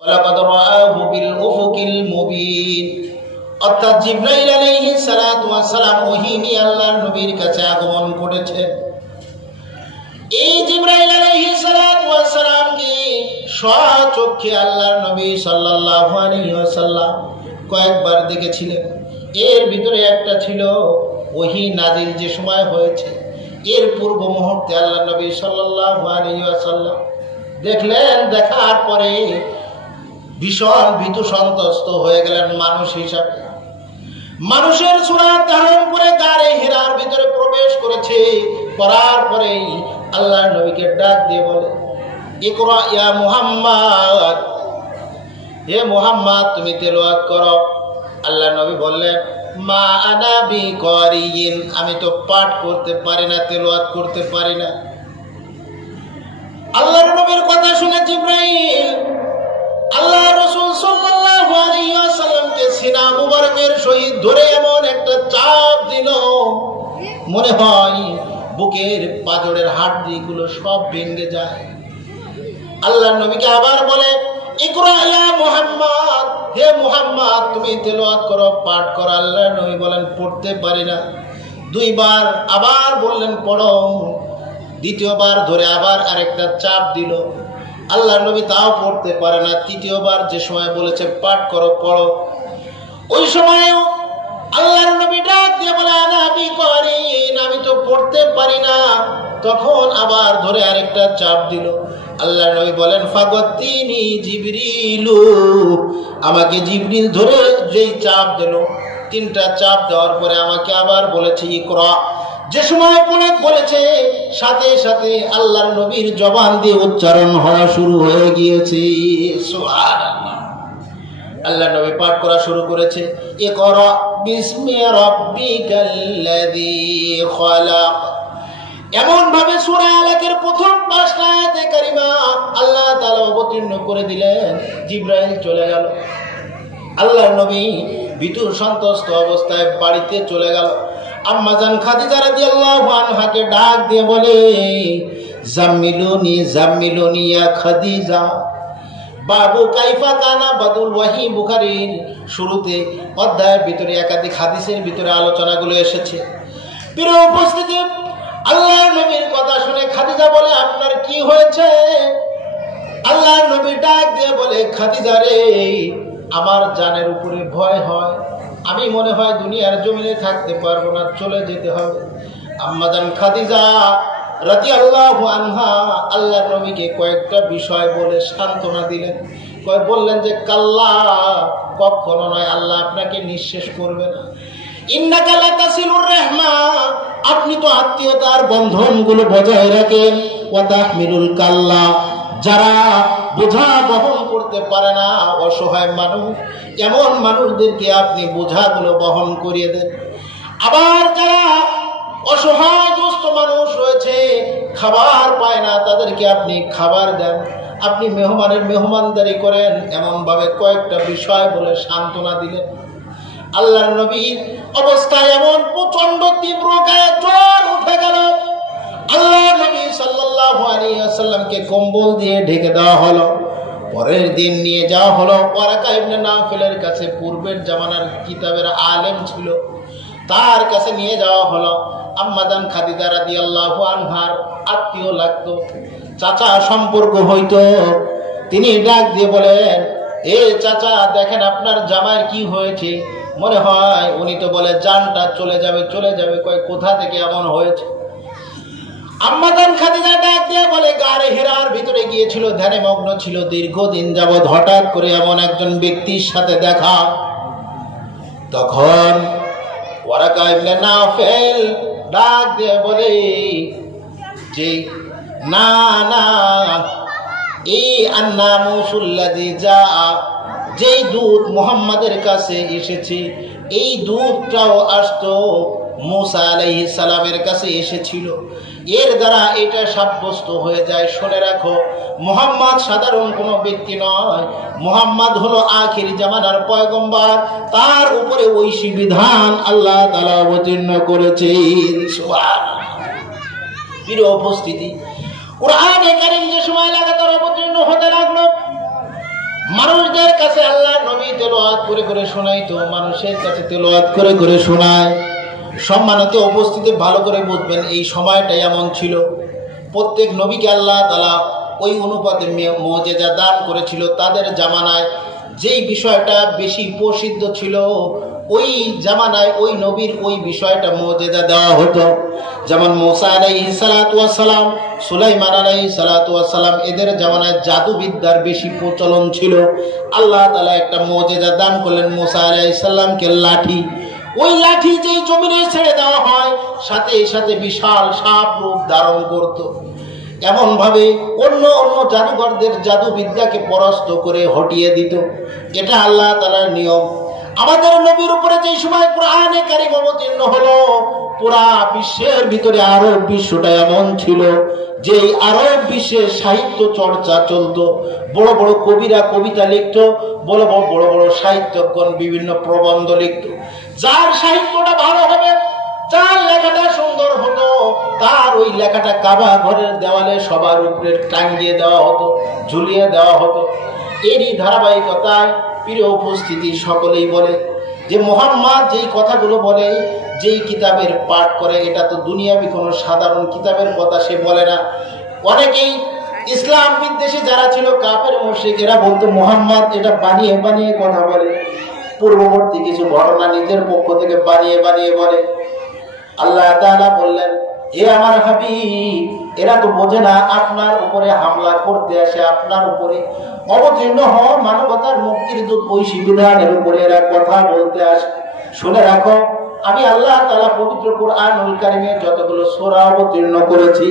ওয়ালাকাদ রাআহু বিল উফুকিল মুবিন। অর্থাৎ জিবরাইল আলাইহিস সালাতু ওয়াস সালাম ওহী নিয়ে আল্লাহর নবীর কাছে আগমন করেছে। এই জিবরাইল আলাইহিস সালাতু ওয়াস সালামকে স্বচক্ষে আল্লাহর নবী সাল্লাল্লাহু আলাইহি ওয়াসাল্লাম কয়েকবার দেখেছিলেন। এর ভিতরে একটা ছিল ওহী নাজিল যে সময় হয়েছে এর পূর্ব মুহূর্তে আল্লাহর নবী সাল্লাল্লাহু আলাইহি ওয়াসাল্লাম দেখলেন। দেখার পরে ভীষণ ভীতু সন্ত্রস্ত হয়ে গেলেন মানুষ হিসাবে। মানুষের সূরত ধারণ করে গারে হিরার ভিতরে প্রবেশ করেছে। করার পরেই আল্লাহর নবীকে ডাক দিয়ে বলে, ইকরা ইয়া মুহাম্মদ, হে মুহাম্মদ তুমি তেলাওয়াত করো। আল্লাহর নবী বললেন, মা আনা বিকারিয়িন, আমি তো পাঠ করতে পারি না, তেলাওয়াত করতে পারি না। আল্লাহর নবীর কথা শুনে জিবরাইল আল্লাহ রাসূল সাল্লাল্লাহু আলাইহি ওয়াসাল্লামকে সিনা মুবারকের সহিত ধরে এমন একটা চাপ দিল, মনে হয় বুকের পাঁজরের হাড়গুলো সব ভেঙে যায়। আল্লাহর নবীকে আবার বলে, ইকরা ইয়া মুহাম্মদ, হে মুহাম্মদ তুমি তেলাওয়াত করো, পাঠ করো। আল্লাহর নবী বলেন, পড়তে পারি না। দুইবার আবার বললেন পড়ো। দ্বিতীয়বার ধরে আবার আরেকটা চাপ দিল। আল্লাহর নবী তাও পড়তে পারে না। তৃতীয়বার যে সময় বলেছে পাঠ করো, পড়ো, ওই সময়ও আল্লাহর নবী ডাক দিয়ে বলে, আনা বিকারিন, আমি তো পড়তে পারি না। তখন আবার ধরে আরেকটা চাপ দিল। আল্লাহর নবী বলেন, ফাগতিনি জিবরিলু, আমাকে জিবরিল ধরে যেই চাপ দিল, তিনটা চাপ দেওয়ার পরে আমাকে আবার বলেছে ইকরা। যে সময় বলেছে সাথে সাথে আল্লাহর নবীর জবান দিয়ে উচ্চারণ হওয়া শুরু হয়ে গিয়েছে। সুবহানাল্লাহ। আল্লাহর নবী পাঠ করা শুরু করেছে, ইকরা বিসমি রাব্বিকাল্লাযী খালাক। এমন ভাবে সূরা আলাকের প্রথম ৫ আয়াতে কারিমা আল্লাহ তাআলা অবতীর্ণ করে দিলেন। জিবরাইল চলে গেল। আল্লাহর নবী ভীতু সন্ত্রস্ত অবস্থায় বাড়িতে চলে গেল। আম্মা জান খাদিজা রাদিয়াল্লাহু আনহাকে ডাক দিয়ে বলে, জাম্মিলুনি জাম্মিলুনি ইয়া খাদিজা। বাবু কাইফা কানা বাদুল ওয়াহি, বুখারীর শুরুতে অধ্যায়ের ভিতরে একাধিক হাদিসের ভিতরে আলোচনাগুলো এসেছে। প্রিয় উপস্থিতি, আল্লাহর নবীর কথা শুনে খাদিজা বলে, আপনার কি হয়েছে? আল্লাহর নবী ডাক দিয়ে বলে, খাদিজা রে, আমার জানের উপরে ভয় হয়। আমি মনে হয় দুনিয়ার জমিনে থাকতে পারবো না, চলে যেতে হবে। আম্মা জান খাদিজা রাদিয়াল্লাহু আনহা আল্লাহর নবীকে কয়েকটা বিষয় বলে সান্ত্বনা দিলেন। বললেন যে কাল্লা, কখনো নয়, আল্লাহ আপনাকে নিঃশেষ করবে না। ইন্নাকা লাতাসিলুর রাহমা, আপনি তো আত্মীয়তার বন্ধনগুলো বজায় রাখেন। ওয়া তাহমিলুল কাল্লা, যারা বোঝা বহন করতে পারে না, অসহায় মানুষ, এমন মানুষদেরকে আপনি বোঝাগুলো বহন করিয়ে দেন। আবার যারা অসহায় দুস্থ মানুষ রয়েছে, খাবার পায় না, তাদেরকে আপনি খাবার দেন। আপনি মেহমানের মেহমানদারি করেন। এমন ভাবে কয়েকটা বিষয় বলে সান্ত্বনা দিলেন। আল্লাহর নবীর অবস্থা এমন প্রচন্ড তীব্র, গায়ে জ্বর উঠে গেল। আল্লাহর নবী সাল্লাল্লাহু আলাইহি ওয়াসাল্লামকে কম্বল দিয়ে ঢেকে দেওয়া হলো। পরের দিন নিয়ে যাওয়া হলো ওয়ারাকা ইবনে নাফিলের কাছে। পূর্বের জামানার কিতাবের আলেম ছিল, তার কাছে নিয়ে যাওয়া হলো। আম্মা জান খাদিজা রাদিয়াল্লাহু আনহার আত্মীয় লাগতো, চাচা সম্পর্ক হইতো। তিনি ডাক দিয়ে বলেন, এ চাচা, দেখেন আপনার জামাইয়ের কি হয়েছে। মনে হয় উনি তো বলে জানটা চলে যাবে চলে যাবে। কয় কোথা থেকে এমন হয়েছে? আম্মা জান খাদিজা ডাক দিয়ে বলে, গারে হিরার ভিতরে গিয়েছিল, ধ্যানে মগ্ন ছিল দীর্ঘদিন যাবৎ। হঠাৎ করে এমন একজন ব্যক্তির সাথে দেখা। তখন ওয়ারাকা ইবনে নাফিল ডাক দিয়ে বলে যে, না না, এই আন্নামুসুল্লাযী যা, যেই দূত মুহাম্মাদের কাছে এসেছে, এই দূতটাও আসতো মুসা আলাইহিস সালামের কাছে এসেছিল। এর দ্বারা এটা সাব্যস্ত হয়ে যায়, শুনে রাখো, মুহাম্মদ সাধারণ কোনো ব্যক্তি নয়। মুহাম্মদ হলো আখির জামানার পয়গম্বর। তার উপরে ঐশী বিধান আল্লাহ তাআলা অবতীর্ণ করেছেন। সুবহানাল্লাহ। প্রিয় উপস্থিতি, কুরআনে কারীম যে সময় লাগাতার অবতীর্ণ হতে লাগলো, মানুষ তেলাওয়াত করে করে শোনাইতো, মানুষের কাছে তেলাওয়াত করে করে শোনায়। সম্মানিত উপস্থিতি, ভালো করে বুঝবেন, এই সময়টাই এমন ছিল। প্রত্যেক নবীকে আল্লাহ তাআলা ওই অনুপাতে মুজিজা দান করেছিল। তাদের জামানায় যেই বিষয়টা বেশি প্রসিদ্ধ ছিল, ওই জামানায় ওই নবীর ওই বিষয়টা মুজিজা দেওয়া হতো। যেমন মুসা আলাইহিস সালাতু ওয়াস সালাম, সুলাইমান আলাইহিস সালাতু ওয়াস সালাম, এদের জামানায় জাদুবিদ্যার বেশি প্রচলন ছিল। আল্লাহ তাআলা একটা মুজিজা দান করলেন মুসা আলাইহিস সালামকে, লাঠি। ওই লাঠি যেই জমিনে ছেড়ে দেওয়া হয়, সাথে সাথে বিশাল সাপ রূপ ধারণ করত। এমন ভাবে অন্য অন্য জাদুঘরদের জাদুবিদ্যাকে পরাস্ত করে হটিয়ে দিত। এটা আল্লাহ তাআলার নিয়ম। আমাদের নবীর উপরে যে সময় কোরআনে কারীম অবতীর্ণ হলো, পুরা বিশ্বের ভিতরে আরব বিশ্বটা এমন ছিল যে আরব বিশ্বের সাহিত্য চর্চা চলতো। বড় বড় কবিরা কবিতা লিখত, বড় বড় সাহিত্যজ্ঞন বিভিন্ন প্রবন্ধ লিখত। যার সাহিত্যটা ভালো হবে, যার লেখাটা সুন্দর হতো, তার ওই লেখাটা কাবা ঘরের দেওয়ালে সবার উপরে টাঙিয়ে দেওয়া হতো, ঝুলিয়ে দেওয়া হতো। এরই ধারাবাহিকতায় প্রিয় উপস্থিতি, সকলেই বলে যে মুহাম্মদ যেই কথাগুলো বলে, যেই কিতাবের পাঠ করে, এটা তো দুনিয়াবি কোনো সাধারণ কিতাবের কথা সে বলে না। অনেকেই ইসলাম বিদ্বেষী যারা ছিল, কাফের মুশরিক, এরা বলতো মুহাম্মদ এটা বানিয়ে বানিয়ে কথা বলে, পূর্ববর্তী কিছু ঘটনা নিজের পক্ষ থেকে বানিয়ে বানিয়ে বলে। আল্লাহ তাআলা বললেন, হে আমার হাবিব, এরা তো বোঝে না আপনার উপরে হামলা করতে আসে, আপনার উপরে অবতীর্ণ হওয়া মানবতার মুক্তির দূত ঐশী বিধানের উপরে এরা কথা বলতে আসে। শুনে রাখো, আমি আল্লাহ তাআলা পবিত্র কোরআনুল কারীমে যতগুলো সূরা অবতীর্ণ করেছি,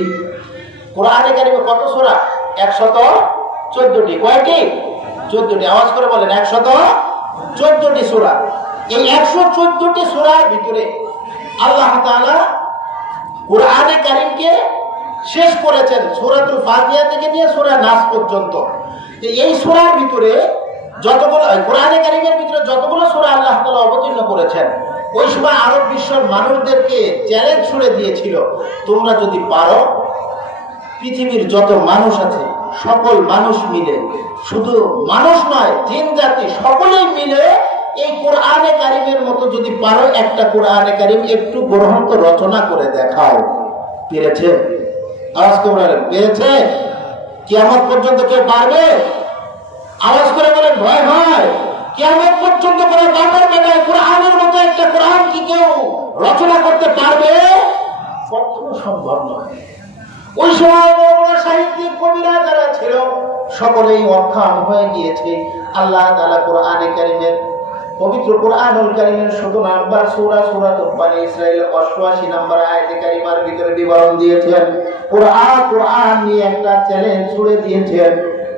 কোরআনে কারীমে কত সূরা? 114টি। কয়টি? 14টি। আওয়াজ করে বলেন, 114টি সূরা। এই 114টি সূরার ভিতরে আল্লাহ তাআলা কোরআনে কারীমকে শেষ করেছেন সূরাতুল ফাতিহা থেকে নিয়ে সূরা নাস পর্যন্ত। এই সূরার ভিতরে যতগুলো, কোরআনে কারীমের ভিতরে যতগুলো সূরা আল্লাহ তাআলা অবতীর্ণ করেছেন, ওই সময় আরব বিশ্বের মানুষদেরকে চ্যালেঞ্জ ছুড়ে দিয়েছিল, তোমরা যদি পারো পৃথিবীর যত মানুষ আছে সকল মানুষ মিলে, শুধু মানুষ নয়, জিন জাতি সকলেই মিলে এই কোরআনে কারীমের মতো যদি পারো একটা কোরআনে কারীম একটু গ্রন্থ রচনা করে দেখাও। পেরেছে? আওয়াজ করে বলেন, পেরেছে? কিয়ামত পর্যন্ত কেউ পারবে? আওয়াজ করে বলেন, ভয় হয়? কিয়ামত পর্যন্ত করে বাপের বেটায় কোরআনের মতো একটা কোরআন কি কেউ রচনা করতে পারবে? কখনো সম্ভব নয়। ওই সময় বড় সাহিত্যিক কবিরা যারা ছিল সকলেই অক্ষম হয়ে গিয়েছে। আল্লাহ তাআলা কোরআনে কারীমের, পবিত্র কোরআনুল কারীমের 17 নাম্বার সূরা সূরাতুল বনী ইসরাঈল 88 নাম্বার আয়াতে কারিমার ভিতরে বিবরণ দিয়েছেন। কোরআন নিয়ে একটা চ্যালেঞ্জ ছুড়ে দিয়েছেন।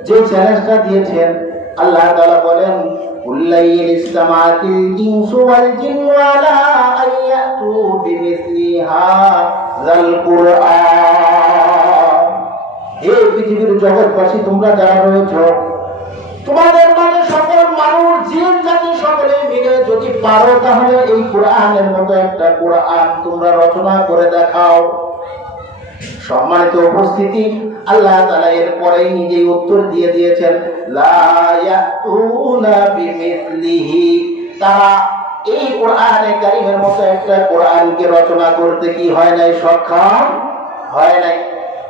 যে চ্যালেঞ্জটা দিয়েছেন, আল্লাহ তাআলা বলেন, কুল্লাইল ইসতামাতিল ইনসু ওয়াল জিন্নু আলা আইয়াতু বিমিসলি হাযাল কুরআন। হে পৃথিবীর জগৎবাসী, তোমরা যারা রয়েছো, তোমাদের মানে সকল মানুষ, জিন জাতি সকলে মিলে যদি পারো, তাহলে এই কোরআনের মতো একটা কোরআন তোমরা রচনা করে দেখাও। সম্মানিত উপস্থিতি, আল্লাহ তাআলা এর পরেই নিজেই উত্তর দিয়ে দিয়েছেন, লা ইয়াতুনা বিমিসলিহি। তারা এই কোরআনে কারীমের মতো একটা কোরআনকে রচনা করতে কি হয় নাই? সক্ষম হয় নাই।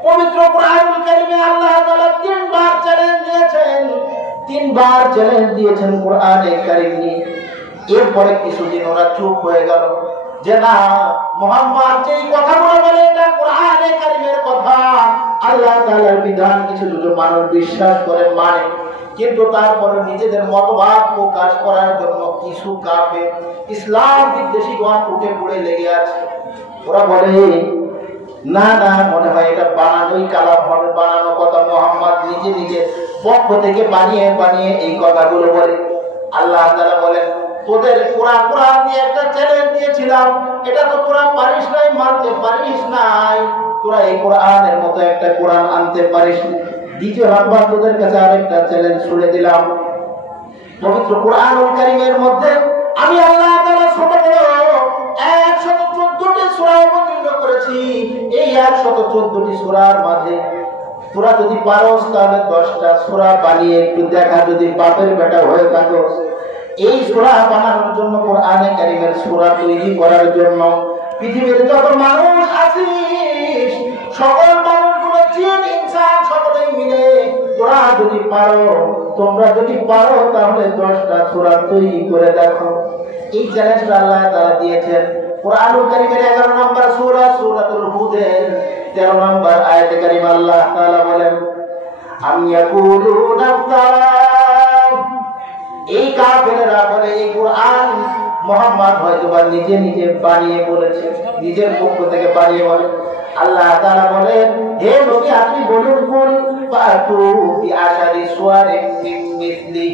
পবিত্র কোরআনুল কারীমে আল্লাহ তাআলা 3 বার চ্যালেঞ্জ দিয়েছেন। 3 বার চ্যালেঞ্জ দিয়েছেন কোরআনে কারীম নিয়ে। এরপরে কিছুদিন ওরা চুপ হয়ে গেল যে না, মুহাম্মদ যেই কথাগুলো বলে এটা কোরআনে কারীমের কথা, আল্লাহ তাআলার বিধান। কিছু মানুষ বিশ্বাস করে, মানে, কিন্তু তারপরে নিজেদের মতবাদ প্রকাশ করার জন্য কিছু কাফের ইসলাম বিদ্বেষীগণ উঠে পড়ে লেগে আছে। ওরা বলে, না না, মনে হয় এটা বানানোই কালাম হবে, বানানো কথা। মুহাম্মদ নিজে নিজে পক্ষ থেকে বানিয়ে বানিয়ে এই কথাগুলো বলে। আল্লাহ তাআলা বলেন, তোদের কোরআন দিয়ে একটা চ্যালেঞ্জ দিয়েছিলাম, এটা তো তোরা পারিস নাই, মানতে পারিস নাই। তোরা এই কোরআনের মতো একটা কোরআন আনতে পারিস না। দ্বিতীয় নাম্বার, তোদের কাছে আরেকটা চ্যালেঞ্জ ছুড়ে দিলাম। পবিত্র কোরআনুল কারীমের মধ্যে আমি আল্লাহ তাআলা ছোট বড় 114টি সূরা অবতীর্ণ করেছি। এই 114টি সূরার মাঝে তোরা যদি পারোস তাহলে 10টা সূরা বানিয়ে একটু দেখা, যদি বাপের বেটা হয়ে থাকো এই সূরা বানানোর জন্য, কোরআনে কারীমের সূরা তৈরি করার জন্য পৃথিবীর যত মানুষ আছিস, সকল মানুষগুলো জিন ইনসান সকলেই মিলে তোমরা যদি পারো তাহলে 10টা সূরা তৈরি করে দেখো। এই চ্যালেঞ্জটা আল্লাহ তাআলা দিয়েছেন। কোরআনুল কারীমের 11 নম্বর সূরা সূরাতুল হুদের 13 নম্বর আয়াতে কারীমা আল্লাহ তাআলা বলেন, আম ইয়াকুলুনা ইফতারা, এই কাফেররা বলে এই কোরআন মুহাম্মদ হয়তোবা নিজে নিজে বানিয়ে বলেছে, নিজের পক্ষ থেকে বানিয়ে বলে। আল্লাহ তাআলা বলেন, হে নবী আপনি বলুন, কুল ফাতু বিআশারি সুওয়ারিন মিন মিসলি,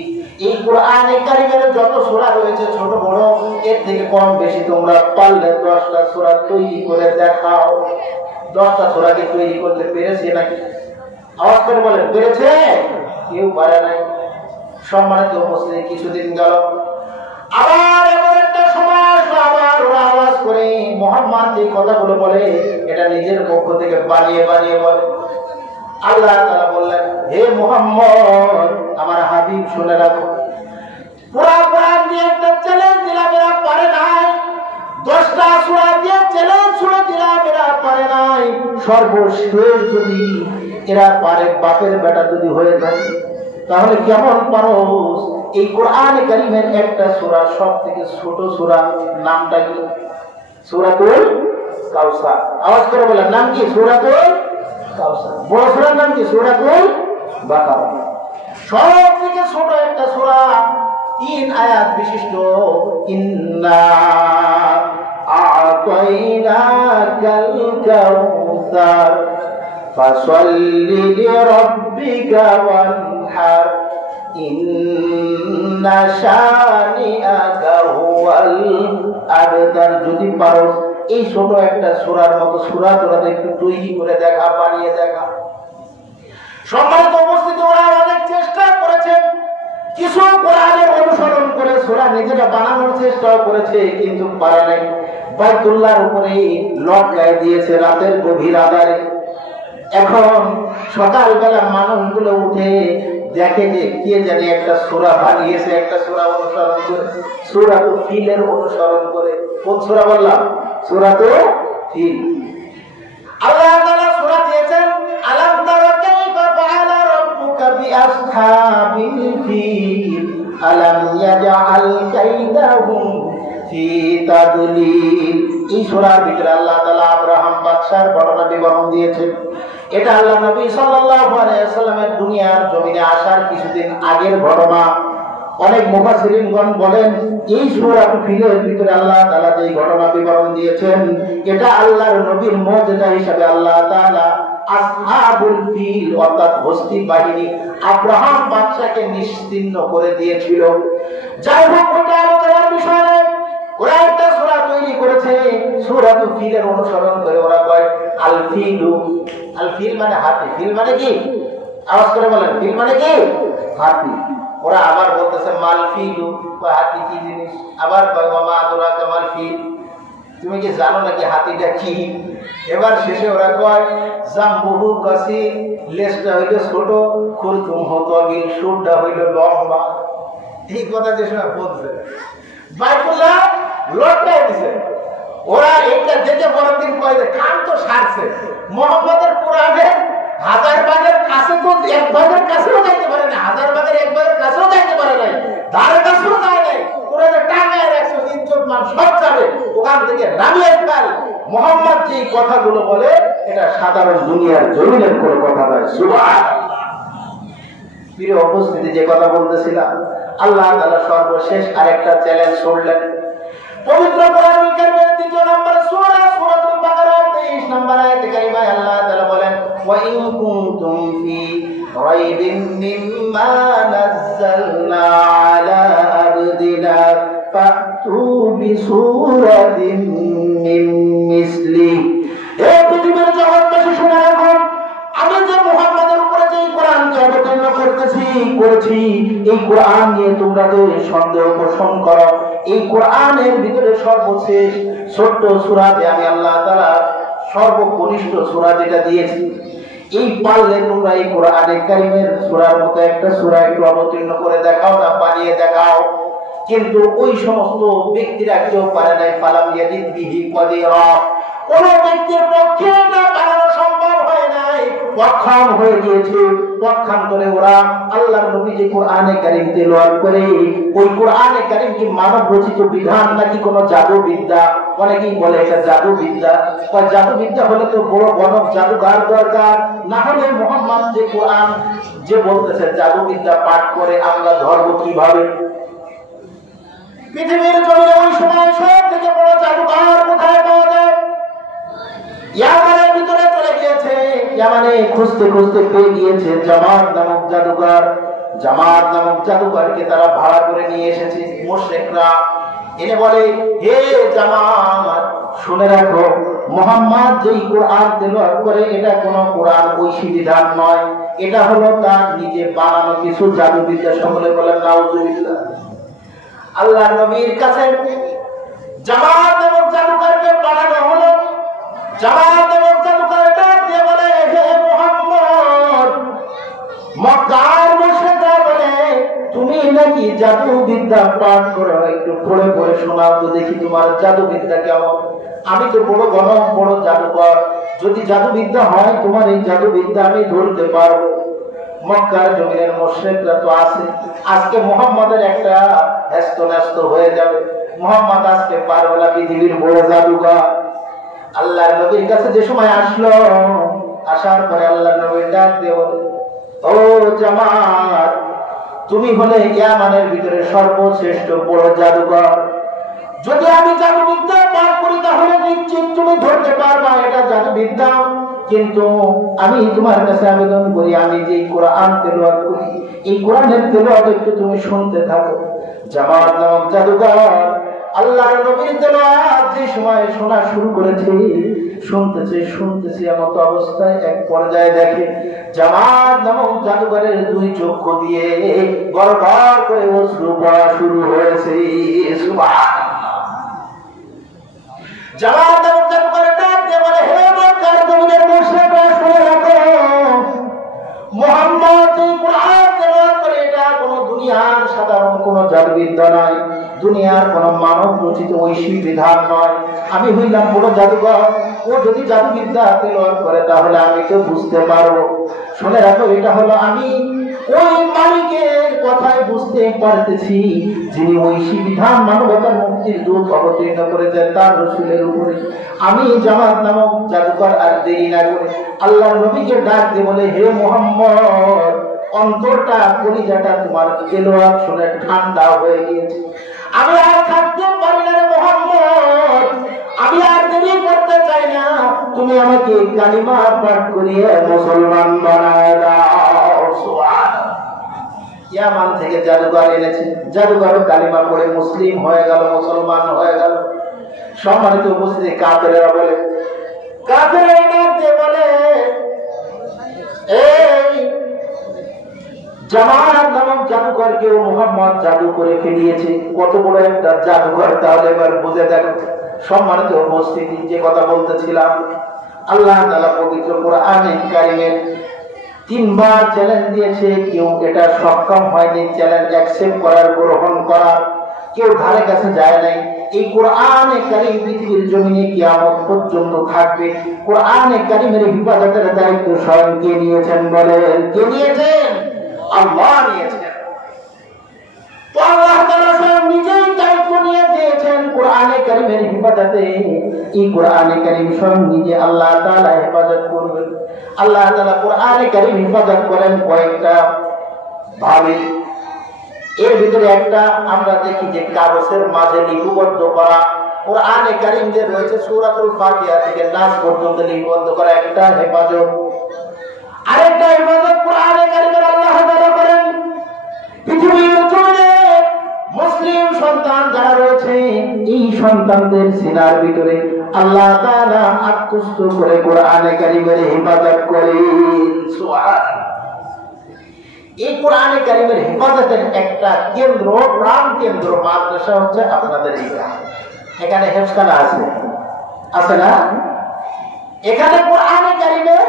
এই কোরআনে কারীমের যত সূরা রয়েছে ছোট বড়, এর থেকে কম বেশি তোমরা পারলে 10টা সূরা তৈরি করে দেখাও। 10টা সূরা কি তৈরি করতে পেরেছে নাকি? আওয়াজ করে বলেন, পেরেছে? কেউ পারে নাই। সম্মানিত উপস্থিতি, কিছুদিন গেল আবার এমন একটা সময় আবার ওরা আওয়াজ করে মুহাম্মদ যে কথাগুলো বলে এটা নিজের পক্ষ থেকে বানিয়ে বানিয়ে বলে। আল্লাহ তাআলা বললেন, হে মুহাম্মদ আমার হাবিব শুনে রাখো, পুরা কোরআন দিয়ে একটা চ্যালেঞ্জ দিলাম, এরা পারে নাই। 10টা সূরা দিয়ে চ্যালেঞ্জ ছুড়ে দিলাম, এরা পারে নাই। সর্বশেষ যদি এরা পারে, বাপের বেটা যদি হয়ে যায়, তাহলে কেমন পারোস? এই কোরআনে কারীমের একটা সূরা, সবথেকে ছোট সূরা, নামটা কি? সূরাতুল কাউসার। আওয়াজ করে বলেন, নাম কি? সূরাতুল কাউসার। বড় সূরার নাম কি? সূরাতুল বাকারা। সবথেকে ছোট একটা সূরা, 3 আয়াত বিশিষ্ট। ইন্না আ'তাইনাকাল কাউসার ফাসাল্লি লিরাব্বিকা ওয়ানহার ইন্না শানিআকা হুয়াল আবতার। যদি পারো এই ছোট একটা সূরার মতো সূরা তোরা একটু তৈরি করে দেখা, বানিয়ে দেখা। সম্মানিত উপস্থিতি, ওরা অনেক চেষ্টা করেছে, কিছু কোরআনের অনুসরণ করে সূরা নিজেরা বানানোর চেষ্টাও করেছে, কিন্তু পারে নাই। বাইতুল্লাহর উপরে লটকায় দিয়েছে রাতের গভীর আঁধারে। এখন সকালবেলা মানুষগুলো উঠে দেখে যে কে জানি একটা সূরা বানিয়েছে, একটা সূরা অনুসরণ করে, সূরাতুল ফিলের অনুসরণ করে। কোন সূরা বললাম? সূরাতুল ফিল। আল্লাহ তাআলা সূরা দিয়েছেন, আলাম তারা কাইফা ফাআলা রাব্বুকা বিআসহাবিল ফিল আলাম ইয়াজআল কাইদাহুম ফি তাদলিল। এই সূরার ভিতরে আল্লাহ তাআলা আব্রাহাম বাদশার ঘটনা বিবরণ দিয়েছেন। এটা আল্লাহ নবী সাল্লাল্লাহু আলাইহি ওয়াসাল্লামের দুনিয়ার জমিনে আসার কিছুদিন আগের ঘটনা। অনেক মুফাসসিরিনগণ বলেন এই সূরাতুল ফিলের ভিতরে আল্লাহ তাআলা যে ঘটনা বিবরণ দিয়েছেন, এটা আল্লাহর নবীর মুজিজা হিসেবে আল্লাহ তাআলা আসহাবুল ফিল অর্থাৎ হস্তি বাহিনী আব্রাহাম বাদশাকে নিশ্চিহ্ন করে দিয়েছিল। যাই হোক, ওটা আলোচনার বিষয় নয়। ওরা একটা সূরা তৈরি করেছে, সূরাতুল ফিলের অনুসরণ করে। ওরা কয় আল ফিলু, আল ফিল মানে হাতি। ফিল মানে কি? আওয়াজ করে বলেন, ফিল মানে কি? হাতি। ওরা আবার বলতেছে মাল ফিলু, হাতি কি জিনিস? আবার কয় ওয়া মা আদরাকা মাল ফিল, তুমি কি জানো নাকি হাতিটা কি? এবার শেষে ওরা কয় জামবুহু কাসির, লেজটা হইল ছোট, খুরতুম হতবিল, সুরটা হইল লম্বা। এই কথা যে সময় বলছে বাইতুল্লাহ লটকায় দিছে। ওরা এটা দেখে পরের দিন কয় যে কান তো সারছে, মুহাম্মদের কোরআনের 1000 ভাগের কাছে তো 1 ভাগের কাছেও যাইতে পারে না, 1000 ভাগের 1 ভাগের কাছেও যাইতে পারে না, ধারে কাছেও যায় নাই। কোরআনে টাকায় 100-300 মান সব যাবে, ওখান থেকে নামিয়ে ফেল। মুহাম্মদ যে কথাগুলো বলে এটা সাধারণ দুনিয়ার জমিনের কোনো কথা নয়। সুবহানাল্লাহ। প্রিয় উপস্থিতি, যে কথা বলতেছিলাম, আল্লাহ তাআলা সর্বশেষ আরেকটা চ্যালেঞ্জ ছড়লেন। পবিত্র কোরআনুল কারীমের 2 নম্বর সূরা সূরাতুল বাকারা 23 নম্বর আয়াতে কারিমায় আল্লাহ তাআলা বলেন, ওয়া ইন কুনতুম ফি রাইবিন মিম্মা নাযালনা আলা আবদিনা ফাতু বিসূরাতিন মিন মিসলি। হে পৃথিবীর জগৎবাসী শুনে রাখো, আমি যে মুহাম্মাদের উপরে যে কোরআনকে অবতীর্ণ করেছি, এই কোরআন নিয়ে তোমরা যে সন্দেহ পোষণ করো, এই কোরআনের ভিতরে সর্বশেষ ছোট্ট সূরাতে আমি আল্লাহ তাআলা সর্বকনিষ্ঠ সূরা যেটা দিয়েছি, এই পারলে তোমরা এই কোরআনে কারীমের সূরার মতো একটা সূরা একটু অবতীর্ণ করে দেখাও না, বানিয়ে দেখাও। কিন্তু ওই সমস্ত ব্যক্তিরা কেউ পারে নাই। ফালাম ইয়াজিদ বিহি কদিরা, কোন ব্যক্তির পক্ষে এটা বানানো সম্ভব হয় নাই, অক্ষম হয়ে গিয়েছে। পক্ষান্তরে ওরা আল্লাহর নবী যে কোরআনে কারীম তেলাওয়াত করে, ওই কোরআনে কারীম কি মানব রচিত বিধান নাকি কোনো জাদু বিদ্যা? অনেকেই বলে এটা জাদু বিদ্যা। জাদু বিদ্যা হলে তো বড় গণক জাদুঘর দরকার, না হলে মুহাম্মদ যে কোরআন যে বলতেছে জাদু বিদ্যা পাঠ করে আমরা ধরবো কিভাবে? পৃথিবীর জমিনে ওই সময় সব থেকে বড় জাদুঘর কোথায় পাওয়া যায়? ইয়ামানের ভিতরে চলে গিয়েছে। ইয়ামানে খুঁজতে খুঁজতে পেয়ে গিয়েছে জামাত নামক জাদুঘর। জামাত নামক জাদুঘরকে তারা ভাড়া করে নিয়ে এসেছে মুশরিকরা। এনে বলে, হে জামাত, শুনে রাখো, মুহাম্মদ যেই কোরআন তেলাওয়াত করে এটা কোনো কোরআন ঐশী বিধান নয়, এটা হলো তার নিজে বানানো কিছু জাদু বিদ্যা। সকলে বলেন নাউজুবিল্লাহ। আল্লাহর নবীর কাছে জামাত নামক জাদুঘরকে পাঠানো হলো। জামাত নামক জাদুঘরটা দিয়ে বলে, হে মুহাম্মদ, মক্কার মুশরিকরা বলে তুমি নাকি জাদু বিদ্যা পাঠ করো, একটু পড়ে পড়ে শোনাও তো দেখি তোমার জাদু বিদ্যা কেমন। আমি তো বড় গণক, বড় জাদুকর, যদি জাদু বিদ্যা হয় তোমার এই জাদু বিদ্যা আমি ধরতে পারবো। মক্কার জমিনের মুশরিকরা তো আছে, আজকে মুহাম্মাদের একটা হ্যাস্ত হয়ে যাবে। মুহাম্মদ আজকে পারবে না, পৃথিবীর বড় জাদুকর। আল্লাহর নবীর কাছে যে সময় আসলো, আসার পরে আল্লাহর নবী ডাক দিয়ে বলে, ও জামাত, তুমি হলে ইয়ামানের ভিতরে সর্বশ্রেষ্ঠ বড় জাদুকর। যদি আমি জাদু বিদ্যা পাঠ করি তাহলে নিশ্চিত তুমি ধরতে পারবা এটা জাদু বিদ্যা। কিন্তু আমি তোমার কাছে আবেদন করি, আমি যে কোরআন তেলাওয়াত করি এই কোরআনের তেলাওয়াত একটু তুমি শুনতে থাকো। জামাত নামক জাদুকর আল্লাহর নবীর তেলাওয়াত যে সময় শোনা শুরু করেছে, শুনতেছে এমত অবস্থায় এক পর্যায়ে দেখে জামাত নামক জাদুকরের দুই চক্ষু দিয়ে গড়গড় করে অশ্রু পড়া শুরু হয়েছে। সুবহানাল্লাহ। জামাত নামক জাদুকরের ডাক দিয়ে বলে, হে মক্কার জমিনের মুশরিকরা, শুনে রাখো, মুহাম্মদ এই কোরআন তেলাওয়াত করে এটা কোনো দুনিয়ার সাধারণ কোনো জাদুবিদ্যা নয়, দুনিয়ার কোনো মানব রচিত ঐশী বিধান নয়। আমি হইলাম বড় জাদুঘর, ও যদি জাদুবিদ্যা তেলাওয়াত করে তাহলে আমি তো বুঝতে পারবো। শুনে রাখো, এটা হলো আমি ওই মালিকের কথাই বুঝতে পারতেছি যিনি ঐশী বিধান মানবতার মুক্তির দূত অবতীর্ণ করেছেন তার রাসূলের উপরে। আমি জামাত নামক জাদুকর আর দেরি না করে আল্লাহর নবীকে ডাক দিয়ে বলে, হে মুহাম্মদ, অন্তরটা কলিজাটা তোমার তেলাওয়াত শুনে ঠান্ডা হয়ে গিয়েছে, আমি আর থাকতে পারি না রে মুহাম্মদ, আমি আর দেরি করতে চাই না, তুমি আমাকে কালিমা পাঠ করিয়ে মুসলমান বানায় দাও। সুবহানাল্লাহ। ইয়ামান থেকে জাদুঘর এনেছে, জাদুঘর কালিমা পড়ে মুসলিম হয়ে গেল, মুসলমান হয়ে গেল। সম্মানিত উপস্থিতি, কাফেররা বলে, এই জামাত নামক জাদুঘরকে মুহাম্মদ জাদু করে ফেলিয়েছে। কত বড় একটা জাদুঘর তাহলে এবার বুঝে দেখো। সম্মানিত উপস্থিতি, যে কথা বলতেছিলাম, আল্লাহ তাআলা পবিত্র কোরআনে কারীমে তিনবার চ্যালেঞ্জ দিয়েছে, কেউ এটা সক্ষম হয়নি চ্যালেঞ্জ অ্যাকসেপ্ট করার, গ্রহণ করার, কেউ ধারে কাছে যায় নাই। এই কোরআনে কারীম পৃথিবীর জমিনে কিয়ামত পর্যন্ত থাকবে। কোরআনে কারীমের হিফাজতের দায়িত্ব স্বয়ং কে নিয়েছেন বলেন? কে নিয়েছেন? আল্লাহ নিয়েছেন। তো আল্লাহ তাআলা স্বয়ং নিজেই দায়িত্ব নিয়ে দিয়েছেন কোরআনে কারীমের হিফাজতে। এই কোরআনে কারীম স্বয়ং নিজে আল্লাহ তাআলা হেফাজত করবেন। আল্লাহ তাআলা কোরআনে কারীম হেফাজত করেন কয়েকটা ভাবে। এর ভিতরে একটা আমরা দেখি যে কাগজের মাঝে লিপিবদ্ধ করা কোরআনে কারীম যে রয়েছে সূরাতুল ফাতিহা থেকে নাস পর্যন্ত লিপিবদ্ধ করা একটা হেফাজত। আরেকটা হেফাজত কোরআনে কারীমের আল্লাহ তাআলা করেন পৃথিবীর জমিনে মুসলিম সন্তান যারা রয়েছে এই সন্তানদের সিনার ভিতরে আল্লাহ তাআলা আত্মস্থ করে কোরআনে কারীমের হেফাজত করেন। সুবহানাল্লাহ। এই কোরআনে কারীমের হেফাজতের একটা কেন্দ্র, প্রাণ কেন্দ্র মাদ্রাসা হচ্ছে আপনাদের এখানে হেফখানা আছে, আছে না? এখানে কোরআনে কারীমের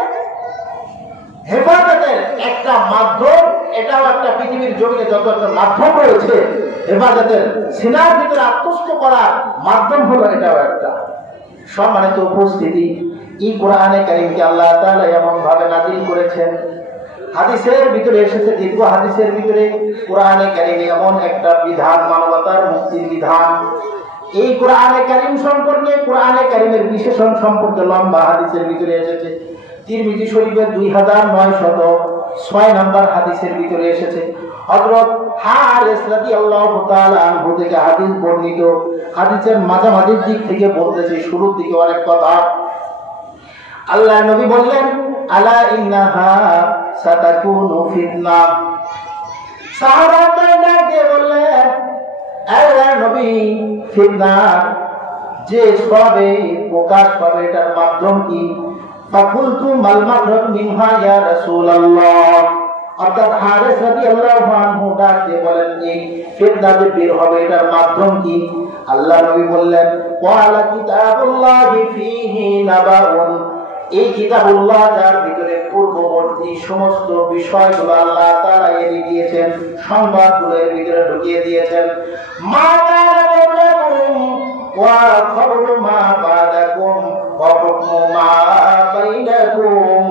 হেফাজতের একটা মাধ্যম, এটাও একটা পৃথিবীর জমিনে যত একটা মাধ্যম রয়েছে হেফাজতের সিনার ভিতরে আত্মস্থ করার মাধ্যম হলো এটাও একটা। সম্মানিত উপস্থিতি, এই কোরআনে কারীমকে আল্লাহ তাআলা এমন ভাবে নাযিল করেছেন, হাদিসের ভিতরে এসেছে, দীর্ঘ হাদিসের ভিতরে কোরআনে কারীমে এমন একটা বিধান, মানবতার মুক্তির বিধান। এই কোরআনে কারীম সম্পর্কে, কোরআনে কারীমের বিশেষণ সম্পর্কে লম্বা হাদিসের ভিতরে এসেছে। তিরমিজি শরীফের 2906 নম্বর হাদিসের ভিতরে এসেছে। হযরত হারিস রাদিয়াল্লাহু তাআলা আনহু থেকে হাদিস বর্ণিত। হাদিসের মাঝামাঝির দিক থেকে বলতেছে, শুরুর দিকে অনেক কথা। আল্লাহ নবী বললেন, আলা ইন্নাহা সাতাকুনু ফিতনা। সাহাবারা ডাকে বললেন, আল্লাহ নবী, ফিতনা যে সবে প্রকাশ পাবে এটার মাধ্যম কি? ফাকুলতু মাল মাকরুদ মিনহা ইয়া রাসূলুল্লাহ। অর্থাৎ হারিস রাদিয়াল্লাহু আনহু ডাকে বলেন, এই ফিতনা যে বের হবে এটার মাধ্যম কি? আল্লাহ নবী বললেন, ওয়ালা কিতাবুল্লাহি ফীহি নাবাউন। এই কিতাবুল্লাহ যার ভিতরে পূর্ববর্তী সমস্ত বিষয়গুলো আল্লাহ তাআলা এনে দিয়েছেন, সংবাদগুলো এর ভিতরে ঢুকিয়ে দিয়েছেন। মা কারাকুম ওয়া খবরু মা বাদাকুম ওয়া হুকমু মা বাইনাকুম।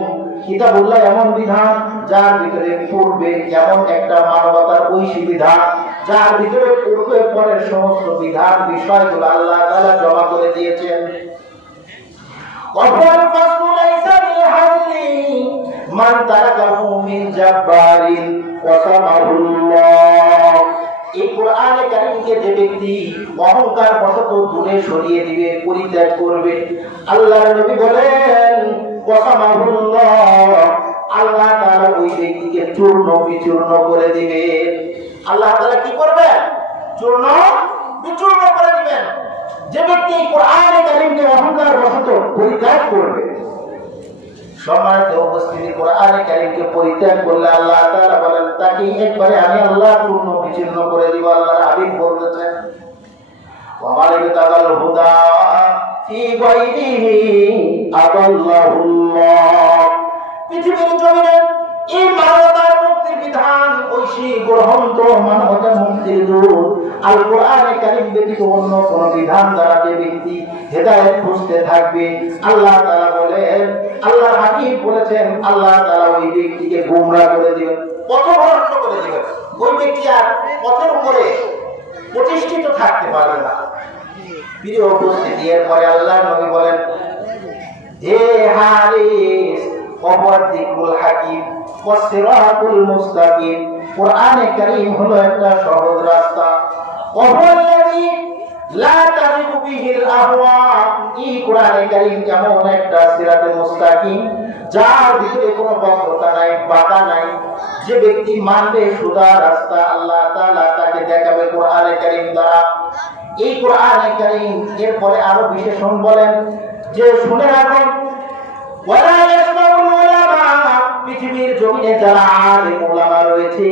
কিতাবুল্লাহ এমন বিধান যার ভিতরে পূর্বে এমন একটা মানবতার ঐশী বিধান, যার ভিতরে পূর্বে পরের সমস্ত বিধান বিষয়গুলো আল্লাহ তাআলা জমা করে দিয়েছেন। وَهُوَ الْفَصْلُ لَيْسَ بِالْحَزْلِ مَنْ تَرَكَهُ مِنْ جَبَّارٍ وَسَمَهُ اللَّهُ। এই কোরআনে কারীমকে যে ব্যক্তি অহংকার বশত দূরে সরিয়ে দিবে, পরিত্যাগ করবে, আল্লাহর নবী বলেন, وَسَمَهُ اللَّهُ, আল্লাহ তাআলা ওই ব্যক্তিকে চূর্ণ বিচূর্ণ করে দিবে। আল্লাহ তাআলা কি করবেন? চূর্ণ বিচূর্ণ করে দিবেন। যে ব্যক্তি কোরআনে কারীমকে অহংকার বশত পরিত্যাগ করবে, সম্মানিত উপস্থিতি, কোরআনে কারীমকে পরিত্যাগ করলে আল্লাহ তাআলা বলেন তাকে একবারে আমি আল্লাহ চূর্ণ বিচূর্ণ করে দিব। আল্লাহর হাবিব বলতেছেন, ওয়া মালিকাল হুদা ফি গায়রিহি আদাল্লাহুল্লাহ। পৃথিবীর জমিনে এই মানবতার মুক্তির বিধান, ঐশী গ্রন্থ, মানবতার মুক্তির দূত আল কোরআনে কারীম ব্যতীত অন্য কোন বিধান দ্বারা যে ব্যক্তি হেদায়েত খুঁজতে থাকবে, আল্লাহ তাআলা বলেন, আল্লাহর হাবিব বলেছেন, আল্লাহ তাআলা ওই ব্যক্তিকে গোমরাহ করে দিবেন, পথভ্রষ্ট করে দিবেন। ওই ব্যক্তি আর পথের উপরে প্রতিষ্ঠিত থাকতে পারবে না। প্রিয় উপস্থিতি, এরপরে আল্লাহর নবী বলেন, হে হারিস, ওয়াদিকুল হাকিম ওয়াসিরাতুল মুস্তাকিম। কোরআনে কারীম হলো একটা সহজ রাস্তা। ওয়াল্লাযী লা তাযিগু বিহিল আহওয়া। এই কোরআনে কারীম কেমন একটা সিরাতে মুস্তাকিম, যার ভিতরে কোনো বক্রতা নাই, বাঁকা নাই। যে ব্যক্তি মানবে সোজা রাস্তা, আল্লাহ তাআলা তাকে দেখাবে কোরআনে কারীম দ্বারা। এই কোরআনে কারীম এরপরে আরো বিশেষণ বলেন যে, শুনে রাখুন, ওয়ালা ইয়াসমাউল উলামা, পৃথিবীর জমিনে যারা আলেম উলামা রয়েছে,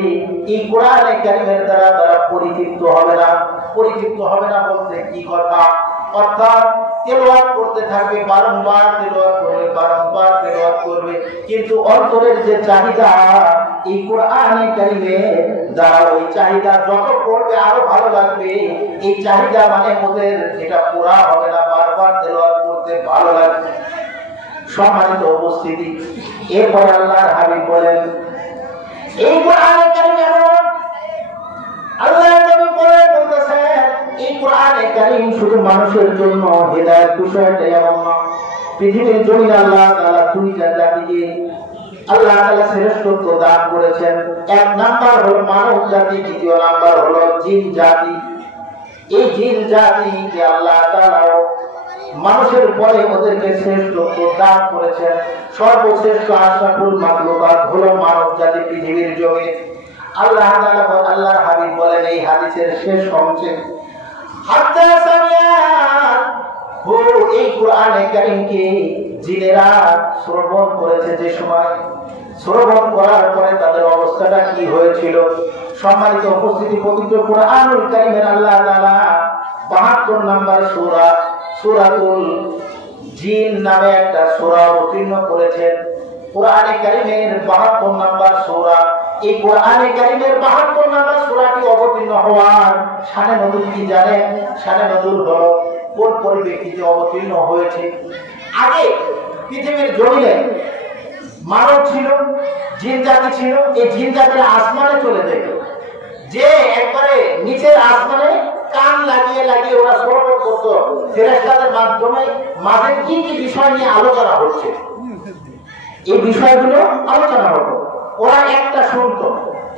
এই কোরআনে কারীমের দ্বারা তারা পরিতৃপ্ত হবে না। পরিতৃপ্ত হবে না বলতে কি কথা? অর্থাৎ তেলাওয়াত করতে থাকবে, বারংবার তেলাওয়াত করবে, বারংবার তেলাওয়াত করবে, কিন্তু অন্তরের যে চাহিদা এই কোরআনে কারীমে দ্বারা, ওই চাহিদা যত পড়বে আরো ভালো লাগবে। এই চাহিদা মানে ওদের এটা পুরা হবে না, বারবার তেলাওয়াত করতে ভালো লাগবে। সম্মানিত উপস্থিতি, এরপর আল্লাহর হাবিব বলেন, এই কোরআনে কারীম এমন, আল্লাহর নবী বলতেছেন, এই কোরআনে কারীম শুধু মানুষের জন্য হেদায়েত বিষয়টা এমন না। পৃথিবীর জমিনে আল্লাহ তাআলা দুইটা জাতিকে আল্লাহ তাআলা শ্রেষ্ঠত্ব দান করেছেন। এক নাম্বার হলো মানব জাতি, দ্বিতীয় নাম্বার হলো জিন জাতি। এই জিন জাতিকে আল্লাহ তাআলা মানুষের পরে ওদেরকে শ্রেষ্ঠত্ব দান করেছেন। সর্বশ্রেষ্ঠ আশরাফুল মাখলুকাত হলো মানব জাতি পৃথিবীর জমিনে। আল্লাহ তাআলা, আল্লাহর হাবিব বলেন এই হাদিসের শেষ অংশে, হাত্তা সামিয়াত হু, এই কোরআনে কারীমকে জিনেরা শ্রবণ করেছে। যে সময় শ্রবণ করার পরে তাদের অবস্থাটা কি হয়েছিল? সম্মানিত উপস্থিতি, পবিত্র কোরআনুল কারীমের আল্লাহ তাআলা ৭২ নম্বর সূরা, সূরাতুল জিন নামে একটা সূরা অবতীর্ণ করেছেন। কোরআনে কারীমের ৭২ নম্বর সূরা, এই কোরআনে কারীমের 72 নম্বর সূরাটি অবতীর্ণ হওয়ার শানে নজুল কি জানেন? শানে নজুল হলো কোন পরিপ্রেক্ষিতে অবতীর্ণ হয়েছে। আগে পৃথিবীর জমিনে মানব ছিল, জিন জাতি ছিল। এই জিন জাতিরা আসমানে চলে যেত, যে একবারে নিচের আসমানে কান লাগিয়ে লাগিয়ে ওরা শ্রবণ করতো ফেরেশতাদের মাধ্যমে মাঝে কি কি বিষয় নিয়ে আলোচনা হচ্ছে, এই বিষয়গুলো আলোচনা হতো। ওরা একটা শুনতো,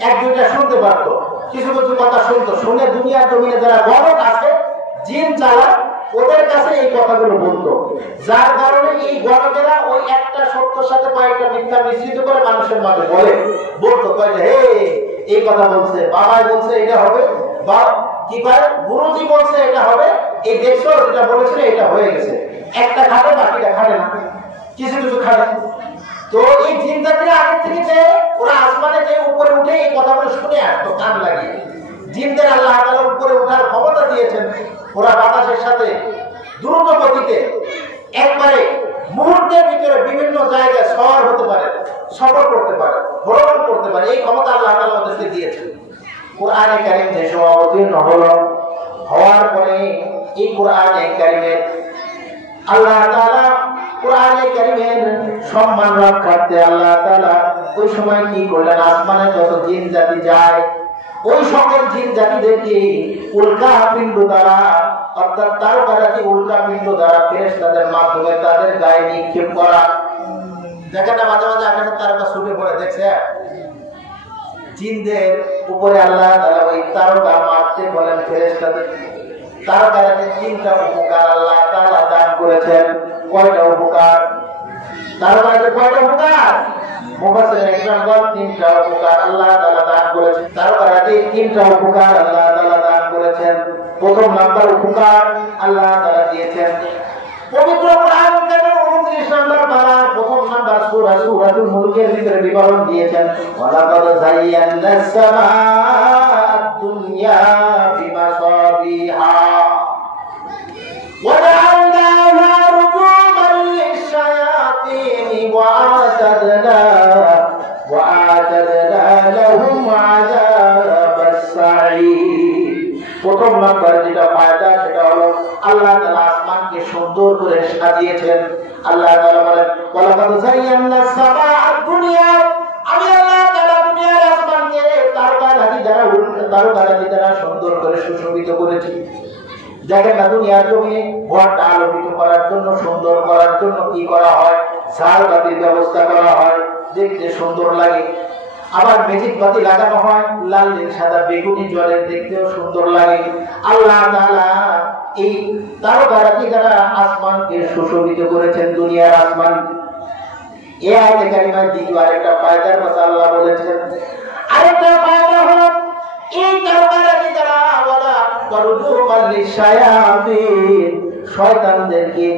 এক দুইটা শুনতে পারতো, কিছু কিছু কথা শুনতো, শুনে দুনিয়ার জমিনে যারা গণক আছে, জিন চালা, ওদের কাছে এই কথাগুলো বলতো। যার কারণে এই গণকেরা ওই একটা সত্যের সাথে কয়েকটা মিথ্যা মিশ্রিত করে মানুষের মাঝে বলতো, কয় যে হে এই কথা বলছে, বাবাই বলছে এটা হবে, বা কি পারে গুরুজি বলছে এটা হবে, এই দেখছো যেটা বলেছিল এটা হয়ে গেছে। একটা খাটে বাকিটা খাটে না, কিছু কিছু খাটে। তো এই জিন জাতিরা আগে থেকে যে ওরা আসমানে যে উপরে উঠে এই কথাগুলো শুনে আসতো কান লাগিয়ে। জিনদের আল্লাহ তাআলা উপরে ওঠার ক্ষমতা দিয়েছেন। ওরা বাতাসের সাথে দ্রুত গতিতে একবারে মুহূর্তের ভিতরে বিভিন্ন জায়গায় সওয়ার হতে পারে, সফর করতে পারে, ভ্রমণ করতে পারে, এই ক্ষমতা আল্লাহ তাআলা ওদেরকে দিয়েছেন। কোরআনে কারীম যে অবতীর্ণ হলো, হওয়ার পরে এই কোরআনে কারীমের আল্লাহ তাআলা কোরআনে কারীমের সম্মান রক্ষার্থে আল্লাহ তাআলা ওই সময় কি করলেন? আসমানে যত জিন জাতি যায়, ওই সকল জিন জাতিদেরকে উল্কা পিণ্ড দ্বারা, অর্থাৎ তারকারাজি উল্কা পিণ্ড দ্বারা ফেরেশতাদের মাধ্যমে তাদের গায়ে নিক্ষেপ করা। দেখেন না মাঝে মাঝে আকাশে তারকা ছুটে পড়ে, দেখছে জিনদের উপরে আল্লাহ তাআলা ওই তারকা মারতে বলেন ফেরেশতাদের। তারকারাজি 3টা উপকার আল্লাহ তাআলা দান করেছেন। কয়টা উপকার? তারকারাজি কয়টা উপকার? মুফাসসিরিন একরাম বলেন 3টা উপকার আল্লাহ তাআলা দান করেছেন। তারকারাজি 3টা উপকার আল্লাহ তাআলা দান করেছেন। প্রথম নাম্বার উপকার আল্লাহ তাআলা দিয়েছেন পবিত্র কোরআন কারীমের 29 নম্বর পারা প্রথম নাম্বার সূরা সূরাতুল মুলকের ভিতরে বিবরণ দিয়েছেন, ওয়ালাকাদ যায়্যানাস সামাআদ দুনিয়া বিমাসাবিহা ওয়া জাআলনাহা রুজুমান লিশ-শায়াতিন ওয়া আ'তাদনা লাহুম আযাবাস সাঈর। প্রথম নাম্বার যেটা ফায়দা সেটা হলো আল্লাহ তাআলা আসমানকে সুন্দর করে সাজিয়েছেন। আল্লাহ তাআলা বলেন, ওয়ালাকাদ যায়্যানাস সামাআদ দুনিয়া, আমি আল্লাহ তাআলা দুনিয়ার আসমানকে তারকারাজি দ্বারা সুন্দর করে সুশোভিত করেছি। দেখেন না দুনিয়ার জমিনে ঘরটা আলোকিত করার জন্য, সুন্দর করার জন্য কি করা হয়? ঝাড়বাতির ব্যবস্থা করা হয়, দেখতে সুন্দর লাগে। আবার ম্যাজিক বাতি লাগানো হয়, লাল নীল সাদা বেগুনি জলের, দেখতেও সুন্দর লাগে। আল্লাহ তাআলা এই তারকারাজি দ্বারা আসমানকে সুশোভিত করেছেন, দুনিয়ার আসমান। এই আয়াতে কারিমায় দ্বিতীয় আরেকটা ফায়দার কথা আল্লাহ বলেছেন। আরেকটা ফায়দা হলো এই তারকারাজি দ্বারা ওয়ালা তারজুমান লিশ-শায়াতিন, শয়তানদেরকে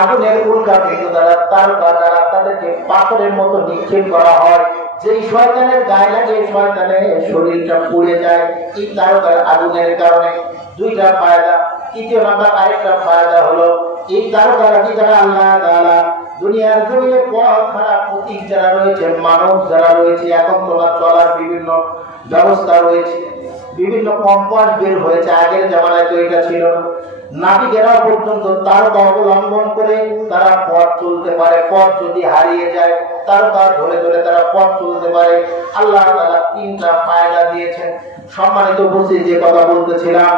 আগুনের উল্কা পিণ্ড দ্বারা, তারকা দ্বারা তাদেরকে পাথরের মতো নিক্ষেপ করা হয়। যেই শয়তানের গায়ে লাগে শয়তানের শরীরটা পুড়ে যায় এই তারকার আগুনের কারণে। 2টা ফায়দা। তৃতীয় নাম্বার আরেকটা ফায়দা হলো এই তারকারাজি দ্বারা আল্লাহ তাআলা দুনিয়ার জমিনে পথ খারাপ প্রতীক যারা রয়েছে, মানব যারা রয়েছে, এখন তোলা চলার বিভিন্ন ব্যবস্থা রয়েছে, বিভিন্ন কম্পাস বের হয়েছে। আগের জামানায় তো এটা ছিল না। নাবিকেরা পর্যন্ত তারকা অবলম্বন করে তারা পথ চলতে পারে। পথ যদি হারিয়ে যায় তারকা ধরে ধরে তারা পথ চলতে পারে। আল্লাহ তাআলা 3টা ফায়দা দিয়েছেন। সম্মানিত উপস্থিতি, যে কথা বলতেছিলাম,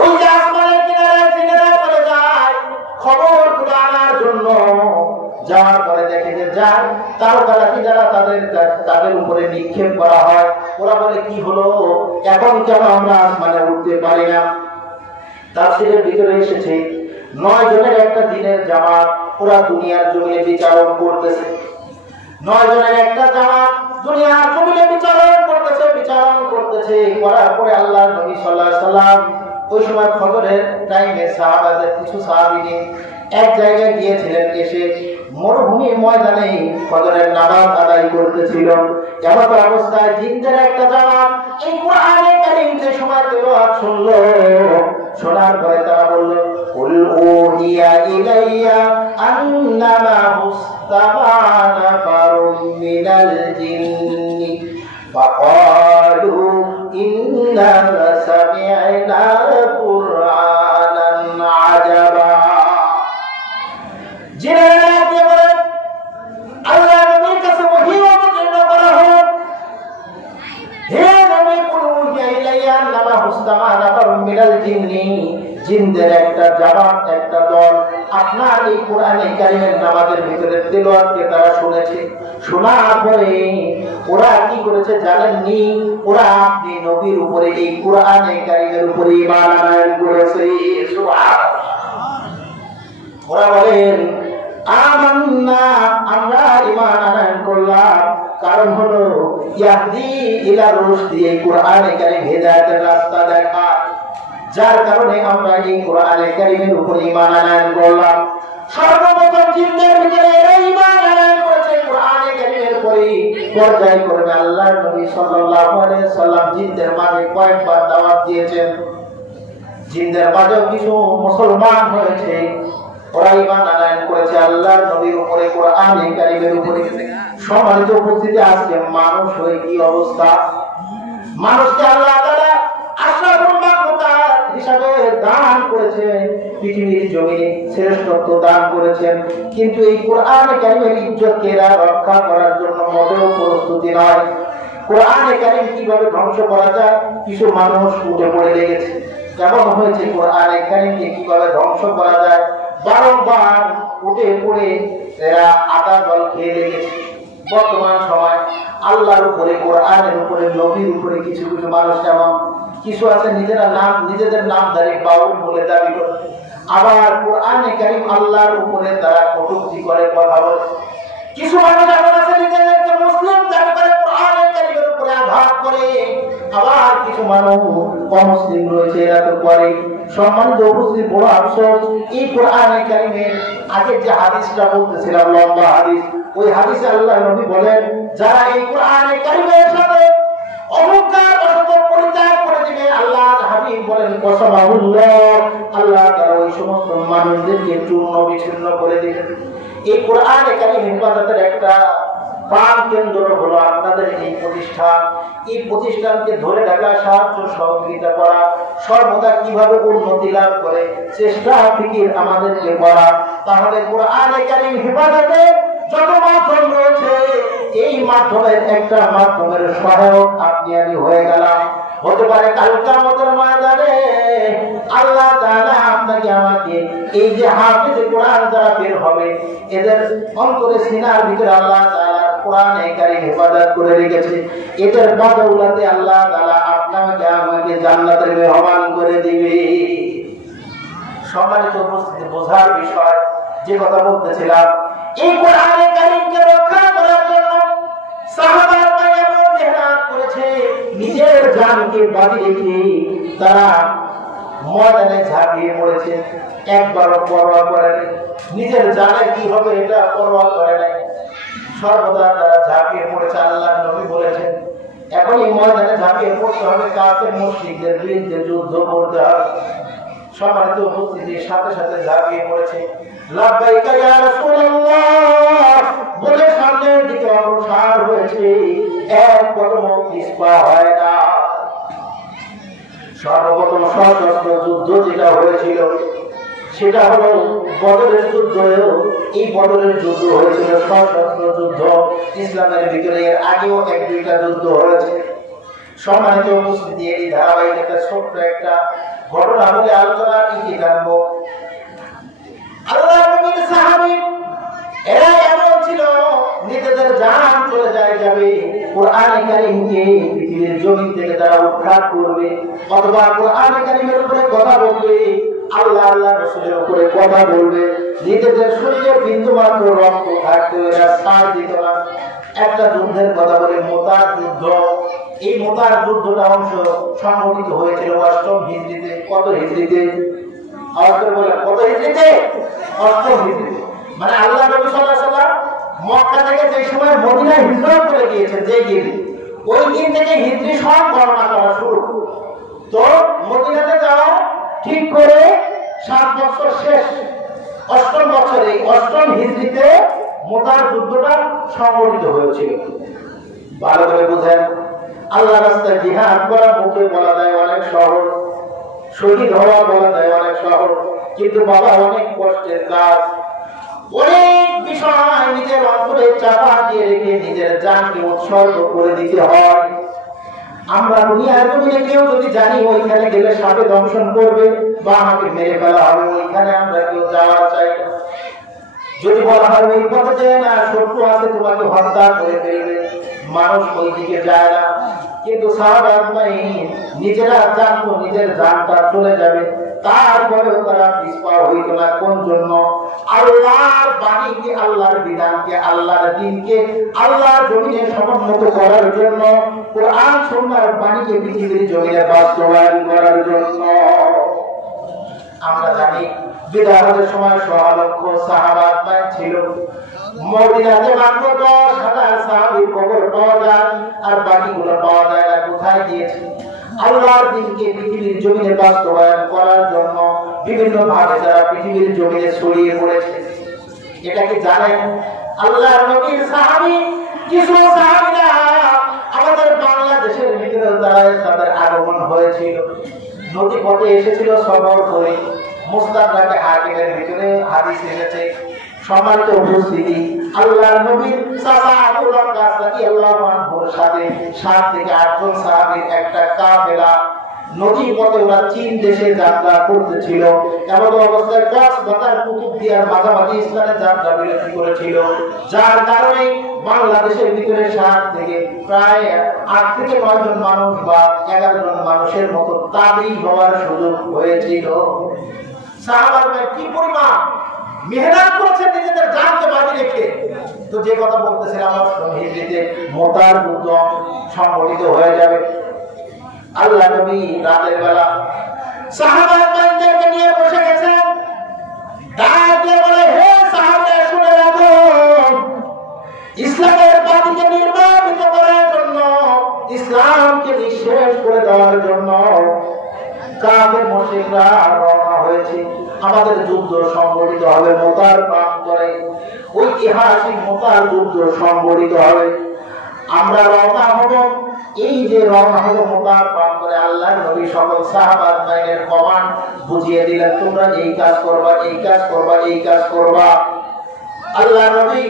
ওই যে আসমানের কিনারায় কিনারায় চলে যায় খবরগুলো আনার জন্য, যাওয়ার পরে দেখে যে যার তারকারাজি যারা তাদের উপরে নিক্ষেপ করা হয়। ওরা বলে কি হলো, এখন কেন আমরা আসমানে উঠতে পারি না? তাফসীরের ভিতরে এসেছে 9 জনের একটা দিনের জামাত পুরা দুনিয়ার জমিনে বিচারণ করতেছে। 9 জনের একটা জামাত দুনিয়ার জমিনে বিচারণ করতেছে। করার পরে আল্লাহর নবী সাল্লাল্লাহু আলাইহি সাল্লাম ওই সময় ফজরের টাইমে সাহাবাদের কিছু সাহাবী নিয়ে এক জায়গায় গিয়েছিলেন। এসে মরুভূমি ময়দানে ফজরের নামাজ আদায় করতেছিল। এমন অবস্থায় জিনদের একটা জামাত এই কোরআনে কারীম যে সময় তেলাওয়াত শুনলো, শোনার পরে তারা বলল, কুল উহিয়া ইলাইয়া আন্নামা মুস্তাবানা ফারুম মিনাল জিন্নি ফাকালু ইন্না সামি'না কুরআনান আজাবা। জিনেরা কে বলে আল্লাহ নবীর কাছে ওহী অবতীর্ণ করা হলো, হে নবী কুলু ইলাইয়া নামা হুসতামা নাফারুম মিনাল জিন্নি, জিনদের একটা জামাত, একটা দল আপনার এই কোরআনে কারীমের নামাজের ভিতরে তেলাওয়াতকে তারা শুনেছে। শোনার পরে ওরা কি করেছে জানেননি? ওরা আপনি নবীর উপরে এই কোরআনে কারীমের উপরে ঈমান আনয়ন করেছে। সুবহানাল্লাহ। ওরা বলেন আমান্না, আমরা ঈমান আনয়ন করলাম, কারণ হলো ইয়াহদি ইলা রুশদি, এই কোরআনে কারীম হেদায়েতের রাস্তা দেখায়, যার কারণে আমরা এই কোরআনে কারীমের উপর ঈমান আনয়ন করলাম। সর্বপ্রথম জিনদের ভিতরে এরা ঈমান আনয়ন করেছে কোরআনে কারীমের পরে। পর্যায় করবে আল্লাহর নবী সাল্লাল্লাহু আলাইহি সাল্লাম জিনদের মাঝে কয়েকবার দাওয়াত দিয়েছেন, জিনদের মাঝে কিছু মুসলমান হয়েছে, ওরা ঈমান আনয়ন করেছে আল্লাহর নবীর উপরে, কোরআনে কারীমের উপরে। সম্মানিত উপস্থিতি, আজকে মানুষ হয়ে কি অবস্থা? মানুষকে আল্লাহ তাআলা আশরাফুল মাখলুকাত হিসাবে দান করেছেন, পৃথিবীর জমিনে শ্রেষ্ঠত্ব দান করেছেন, কিন্তু এই কোরআনে কারীমের ইজ্জতকে রক্ষা করার জন্য মোটেও প্রস্তুতি নয়। কোরআনে কারীম কিভাবে ধ্বংস করা যায়, কিছু মানুষ উঠে পড়ে লেগেছে। কেমন হয়েছে কোরআনে কারীমকে কিভাবে ধ্বংস করা যায়, বারংবার উঠে পড়ে এরা আটা জল খেয়ে লেগেছে। বর্তমান সময় আল্লাহর উপরে, কোরআনের উপরে, নবীর উপরে কিছু কিছু মানুষ, যেমন কিছু আছে নিজেদের নামধারী বাউল বলে দাবি করে, আবার কোরআনে কারীম আল্লাহর উপরে তারা কটূক্তি করে, কথা বলে। কিছু মানুষ এমন আছে নিজেদেরকে মুসলিম দাবি করে, কোরআনে কারীমের উপরে আঘাত করে। আবার কিছু মানুষ অমুসলিম রয়েছে, এরা তো করে। সম্মানিত উপস্থিতি, বড় আফসোস, এই কোরআনে কারীমের আগে যে হাদিসটা বলতেছিলাম, লম্বা হাদিস, ওই হাদিসে আল্লাহ নবী বলেন, যারা এই কোরআনে কারীমের সাথে অহংকার বশত পরিত্যাগ করে দিবে, আল্লাহর হাবিব বলেন কসমাহুল্লাহ, আল্লাহ তাআলা ওই সমস্ত মানুষদেরকে চূর্ণ বিচ্ছিন্ন করে দিবেন। এই কোরআনে কারীম হেফাজতের একটা প্রাণ কেন্দ্র হলো আপনাদের এই প্রতিষ্ঠান। এই প্রতিষ্ঠানকে ধরে রাখা, সাহায্য সহযোগিতা করা, সর্বদা কিভাবে উন্নতি লাভ করে চেষ্টা ফিকির আমাদেরকে করা। তাহলে কোরআনে কারীম হেফাজতে যত মাধ্যম রয়েছে, এই মাধ্যমের একটা মাধ্যমের সহায়ক আপনি আমি হয়ে গেলাম। হতে পারে কাল কিয়ামতের ময়দানে আল্লাহ তাআলা আপনাকে আমাকে, এই যে হাফেজে কোরআন যারা বের হবে, এদের অন্তরে সিনার ভিতরে আল্লাহ তাআলা কোরআনে কারীম হেফাজত করে রেখেছে। এটার বদৌলতে আল্লাহ তাআলা আপনাকে আমাকে জান্নাতের মেহমান করে দিবে। সম্মানিত উপস্থিতি, বোঝার বিষয় যে কথা বলতেছিলাম, এই কোরআনে কারীমকে রক্ষা করার জন্য সাহাবারা এমন মেহনত করেছে, নিজের জানকে বাজি রেখে তারা ময়দানে ঝাঁপিয়ে পড়েছে, একবারও পরোয়া করেনি। নিজের জানে কি হবে এটা পরোয়া করে নাই, সর্বদা তারা ঝাঁপিয়ে পড়েছে। আল্লাহর নবী বলেছেন, এখন এই ময়দানে ঝাঁপিয়ে পড়তে হবে, কাফের মুশরিকদের বিরুদ্ধে যুদ্ধ করতে হবে। সম্মানিত উপস্থিতির সাথে সাথে ঝাঁপিয়ে পড়েছে। লাব্বাইকা ইয়া রাসূলুল্লাহ বলে সামনের দিকে অগ্রসর হয়েছে, এক কদমও পিছপা হয় না। সর্বপ্রথম সশস্ত্র যুদ্ধ যেটা হয়েছিল সেটা হলো বদরের যুদ্ধ। এই বদরের যুদ্ধ হয়েছিল সশস্ত্র যুদ্ধ। ইসলামের ভিতরে এর আগেও এক দুইটা যুদ্ধ হয়েছে। সম্মানিত উপস্থিতি, এই ধারাবাহিক একটা ছোট্ট একটা ঘটনা বলে আলোচনার ইতি টানবো। আল্লাহর নবীর সাহাবী এরা এমন ছিল, নিজেদের জান চলে যাবে, কোরআনে কারীমকে পৃথিবীর জমিন থেকে তারা উৎখাত করবে, অথবা কোরআনে কারীমের উপরে কথা বলবে, আল্লাহ আল্লাহ রাসূলের উপরে কথা বলবে, নিজেদের শরীরে বিন্দুমাত্র রক্ত থাকতে এরা ছাড় দিত না। একটা যুদ্ধের কথা বলে, মুতার যুদ্ধ। এই মুতার যুদ্ধটা অংশ সংঘটিত হয়েছিল ৮ম হিজরিতে। কত হিজরিতে? কত হিজরিতে? ৮ম হিজরিতে। মানে আল্লাহ নবী সাল্লাল্লাহু আলাইহি ওয়াসাল্লাম মক্কা থেকে যে সময় মদিনায় হিজরত করে গিয়েছেন, যে দিন, ওই দিন থেকে হিজরি সন গণনা করা শুরু। তো মদিনাতে যাওয়া ঠিক করে 7 বছর শেষ, ৮ম বছরে ৮ম হিজরিতে মুতার যুদ্ধটা সংঘটিত হয়েছিল। ভালো করে বুঝেন, আল্লাহ রাস্তায় জিহাদ করা মুখে বলা যায় অনেক সহজ, শহীদ হওয়া বলা যায় অনেক সহজ, কিন্তু বাবা অনেক কষ্টের কাজ। অনেক বিষয় নিজের অন্তরে চাপা দিয়ে রেখে নিজের জানকে উৎসর্গ করে দিতে হয়। আমরা দুনিয়ার জমিনে কেউ যদি জানি ওইখানে গেলে সাপে দংশন করবে বা আমাকে মেরে ফেলা হবে, ওইখানে আমরা কেউ যাওয়া চাই না। যদি বলা হয় ওই পথে যায় না, শত্রু আছে তোমাকে হত্যা করে ফেলবে, মানুষ ওই দিকে যায় না। কিন্তু সাহাবায়ে নিজেরা জানতো নিজের জানটা চলে যাবে, তারপরেও তারা পিছপা হইতো না। কোন জন্য? আল্লাহর বাণীকে, আল্লাহর বিধানকে, আল্লাহর দ্বীনকে আল্লাহর জমিনে সমুন্নত করার জন্য, কোরআন সুন্নাহর বাণীকে পৃথিবীর জমিনে বাস্তবায়ন করার জন্য। আমরা জানি বিদায়ের সময় ১৬ লক্ষ সাহাবা ছিল। মদিনাতে মাত্র ১০,০০০ সাহাবীর কবর পাওয়া যায়, আর বাকিগুলো পাওয়া যায় না। কোথায় গিয়েছে? আল্লাহর দ্বীনকে পৃথিবীর জমিনে বাস্তবায়ন করার জন্য বিভিন্ন ভাবে যারা পৃথিবীর জমিনে ছড়িয়ে পড়েছে। এটা কি জানেন? আল্লাহর নবীর সাহাবী কিছু সাহাবীরা আমাদের বাংলাদেশের ভিতরে তাদের আগমন হয়েছিল, নদী পথে এসেছিল সফর করে। মুস্তাদরাক হাকিমের ভিতরে হাদিস এসেছে। সম্মানিত উপস্থিতি, আল্লাহর নবীর চাচা আবু বকর রাদিয়াল্লাহু আনহুর সাথে ৭ থেকে ৮ জন সাহাবীর একটা কাফেলা নদী পথে ওরা চীন দেশে যাত্রা করতেছিল। এমন অবস্থায় কক্সবাজার কুতুবদিয়ার মাঝামাঝি স্থানে যাত্রা বিরতি করেছিল, যার কারণে বাংলাদেশের ভিতরে ৭ থেকে প্রায় ৮ থেকে ৯ জন মানুষ বা ১১ জন মানুষের মতো তাবী হওয়ার সুযোগ হয়েছিল। সাহাবারা কি পরিমাণ মেহনত করেছেন নিজেদের জানকে বাজি রেখে। তো যে কথা বলতেছিলাম, হিজরিতে মোতার যুদ্ধ সংগঠিত হয়ে যাবে। আল্লাহ নবী রাতের বেলা সাহাবাদেরকে নিয়ে বসে গেছেন। ডাক দিয়ে বলে, হে সাহাবারা শুনে রাখো, ইসলামের বাতিকে নির্বাপিত করার জন্য, ইসলামকে নিঃশেষ করে দেওয়ার জন্য কাফের মুশরিকরা রওনা হয়েছে। আমাদের যুদ্ধ সংগঠিত হবে মোতার প্রান্তরে, ঐতিহাসিক মোতার যুদ্ধ সংগঠিত হবে। আমরা রওনা হব। এই যে রওনা হব মোতার প্রান্তরে, আল্লাহর নবী সকল সাহাবাদের কমান্ড বুঝিয়ে দিলেন, তোমরা এই কাজ করবা, এই কাজ করবা, এই কাজ করবা। আল্লাহর নবী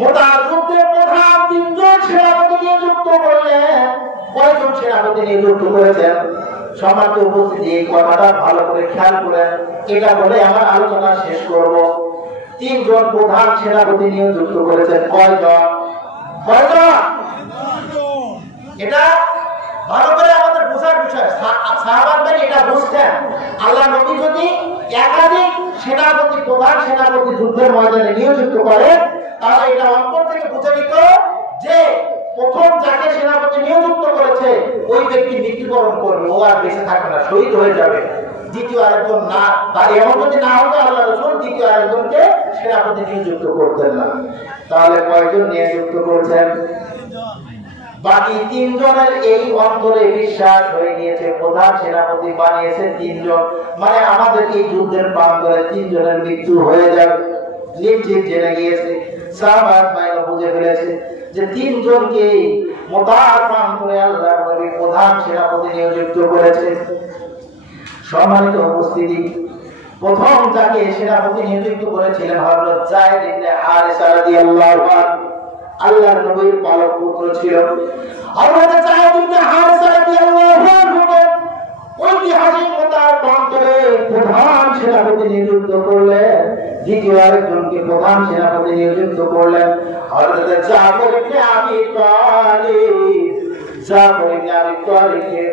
মোতার যুদ্ধে প্রধান ৩ জন সেনাপতি নিযুক্ত করলেন। কয়জন সেনাপতি নিযুক্ত করেছেন? সম্মানিত উপস্থিতি, এই কথাটা ভালো করে খেয়াল করেন, এটা বলে আমার আলোচনা শেষ করব। ৩ জন প্রধান সেনাপতি নিযুক্ত করেছেন। কয়জন? এটা ভালো করে আমাদের বোঝার বিষয়। সাহাবারা এটা বুঝতেন, আল্লাহ নবী যদি একাধিক সেনাপতি, প্রধান সেনাপতি যুদ্ধের ময়দানে নিয়োজিত করেন, তাহলে এটা অন্তর থেকে বুঝে নিত যে প্রথম যাকে সেনাপতি নিযুক্ত করেছে ওই ব্যক্তি মৃত্যুবরণ করবে, ও আর বেঁচে থাকবে না, শহীদ হয়ে যাবে। দ্বিতীয় আরেকজন না, তার এমন যদি না হতো আল্লাহ রাসূল দ্বিতীয় আরেকজনকে সেনাপতি নিযুক্ত করতেন না। তাহলে কয়জন নিযুক্ত করছেন? বাকি ৩ জনের এই অন্তরে বিশ্বাস হয়ে গিয়েছে, প্রধান সেনাপতি বানিয়েছে ৩ জন, মানে আমাদের এই যুদ্ধের প্রান্তরে ৩ জনের মৃত্যু হয়ে যাবে নিশ্চিত জেনে গিয়েছে। সাহাবারা বুঝে ফেলেছে যে ৩ জনকে মোতার প্রান্তরে আল্লাহর নবী প্রধান সেনাপতি নিযুক্ত করেছে। সম্মানিত উপস্থিতি, প্রথম যাকে সেনাপতি নিযুক্ত করেছিলেন হযরত যায়েদ ইবনে হারিসা রাদিয়াল্লাহু আনহু, আল্লাহর নবীর পালক পুত্র ছিল। হযরত যায়েদ ইবনে হারিসা রাদিয়াল্লাহু আনহু ঐতিহাসিক মোতার প্রান্তরে প্রধান সেনাপতি নিযুক্ত করলেন। দ্বিতীয় আরেকজনকে প্রধান সেনাপতি নিযুক্ত করলেন হযরত জাফর ইবনে আবি তালিব। জাফর ইবনে আবি তালিবকে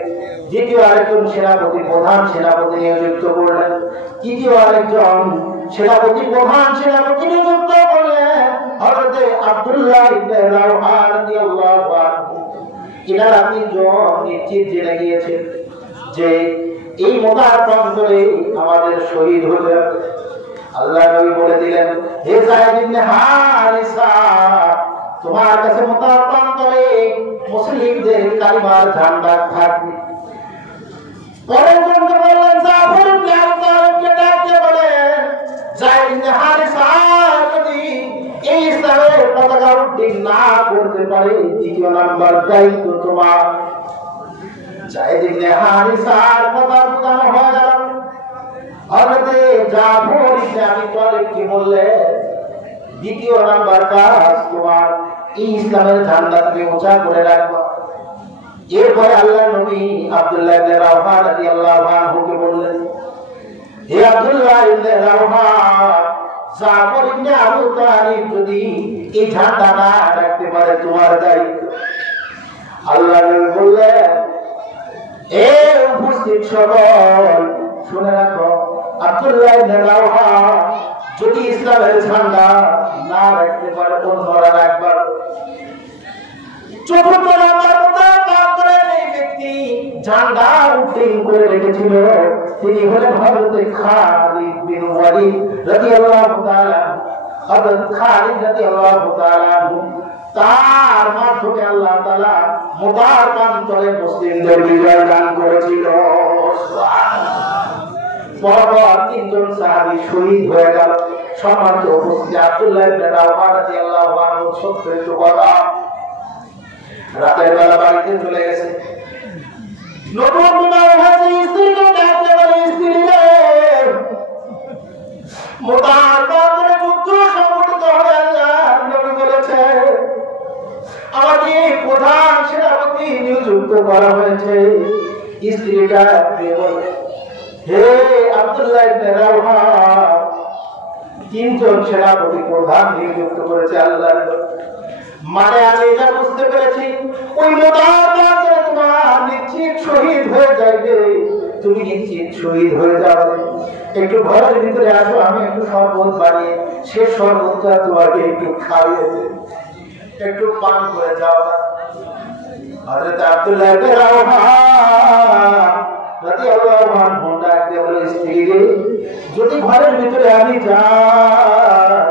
দ্বিতীয় আরেকজন সেনাপতি, প্রধান সেনাপতি নিযুক্ত করলেন। তৃতীয় আরেকজন সেনাপতি, প্রধান সেনাপতি নিযুক্ত করলেন হযরত আব্দুল্লাহ ইবনে রাওহা রাদিয়াল্লাহু আনহু। এনারা ৩ জন নিশ্চিত জেনে গিয়েছেন যে এই মোতার প্রান্তরে আমাদের শহীদ হলে আল্লাহ নবী বলে দিলেন, হে যায়েদ ইবনে হারিসা, তোমার কাছে মোতার প্রান্তরে মুসলিমদের কালিমার ঝান্ডা থাকবে। পরের জনকে বললেন, জাফর ইবনে আবি তালিবকে ডাকতে বলেন, যায়েদ ইবনে হারিসা যদি এই ইসলামের পতাকা উড্ডীন না করতে পারে, দ্বিতীয় নাম্বার দায়িত্ব তোমার। যায়েদ ইবনে হারিসার কথা প্রদান হয়ে গেল। হযরতে জাফর ইবনে আবি তালিব কি বললেন, দ্বিতীয় নাম্বার কাজ তোমার এই ইসলামের ঝান্ডা তুমি উঁচা করে রাখবা। এরপরে আল্লাহর নবী আব্দুল্লাহ ইবনে রাওহা রাদিয়াল্লাহু আনহুকে বললেন, হে আব্দুল্লাহ ইবনে রাওহা, জাফর ইবনে আবু তালিব যদি এই ঝান্ডা না রাখতে পারে তোমার দায়িত্ব। আল্লাহর নবী বললেন, এ উপস্থিত সকল শুনে রাখো, আব্দুল্লাহ ইবনে রাওহা যদি ইসলামের ঝান্ডা না রাখতে পারে অন্যরা রাখবে। চতুর্থ নাম্বার এই ব্যক্তি ঝান্ডা উত্তীর্ণ করে রেখেছিল, তিনি হলেন হযরত খালিদ বিন ওয়ালিদ রাদিয়াল্লাহু তাআলা। হযরত খালিদ রাদিয়াল্লাহু তাআলা তার মাধ্যমে আল্লাহ তাআলা মুবারক প্রান্তরে মুসলিমদের বিজয় দান করেছিল। পরপর তিনজন সাহাবী শহীদ হয়ে গেল। সম্মানিত উপস্থিতি, আব্দুল্লাহ ইবনে রাওহা রাদিয়াল্লাহু আনহু সত্য একটু কথা, রাতের বেলা বাড়িতে চলে গেছে। নতুন বিবাহ হয়েছে, স্ত্রীকে ডাকতে বলে, স্ত্রী রে মোতার বাজারে যুদ্ধ সংগঠিত হয়ে যায়। নবী বলেছে আমাকে প্রধান সেনাপতি নিযুক্ত করা হয়েছে। স্ত্রীটা বলে, হে আব্দুল্লাহ ইবনে রাওহা, তিনজন সেনাপতি প্রধান নিযুক্ত করেছে আল্লাহ। মানে আমি এটা বুঝতে পেরেছি ওই মোতাবাক তোমার নিশ্চিত শহীদ হয়ে যাবে, তুমি নিশ্চিত শহীদ হয়ে যাবে। একটু ঘরের ভিতরে আসো, আমি একটু শরবত বানিয়ে সে শরবতটা তোমাকে একটু খাইয়ে দেব, একটু পান করে যাও। হযরত আব্দুল্লাহ ইবনে রাওহা রাদিয়াল্লাহু আনহু ডাকতে বলে, স্ত্রী রে যদি ঘরের ভিতরে আমি যাই,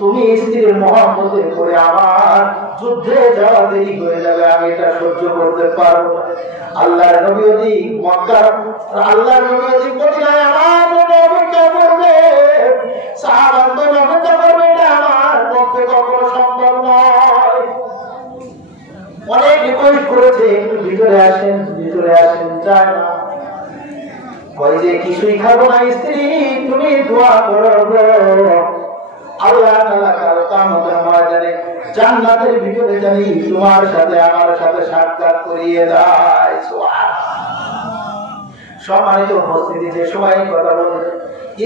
তুমি স্ত্রীর মহব্বতে করে আমার যুদ্ধে যাওয়া দেরি হয়ে যাবে, আমি এটা সহ্য করতে পারবো না। আল্লাহর নবী যদি মক্কা, আল্লাহর নবী যদি মদিনায় আমার জন্য অপেক্ষা করবে, সাহাবাদের জন্য অপেক্ষা করবে, এটা আমার পক্ষে কখনো সম্ভব নয়। অনেক রিকোয়েস্ট করেছে, একটু ভিতরে আসেন, ভিতরে আসেন, যায় না। কয় যে কিছুই খাবো না স্ত্রী, তুমি দোয়া করো আল্লাহ তাআলা কাল কিয়ামতের ময়দানে জান্নাতের ভিতরে জানি তোমার সাথে আমার সাথে সাক্ষাৎ করিয়ে দেয়। সুবহানাল্লাহ। সম্মানিত উপস্থিতি, যে সময় কথা বলে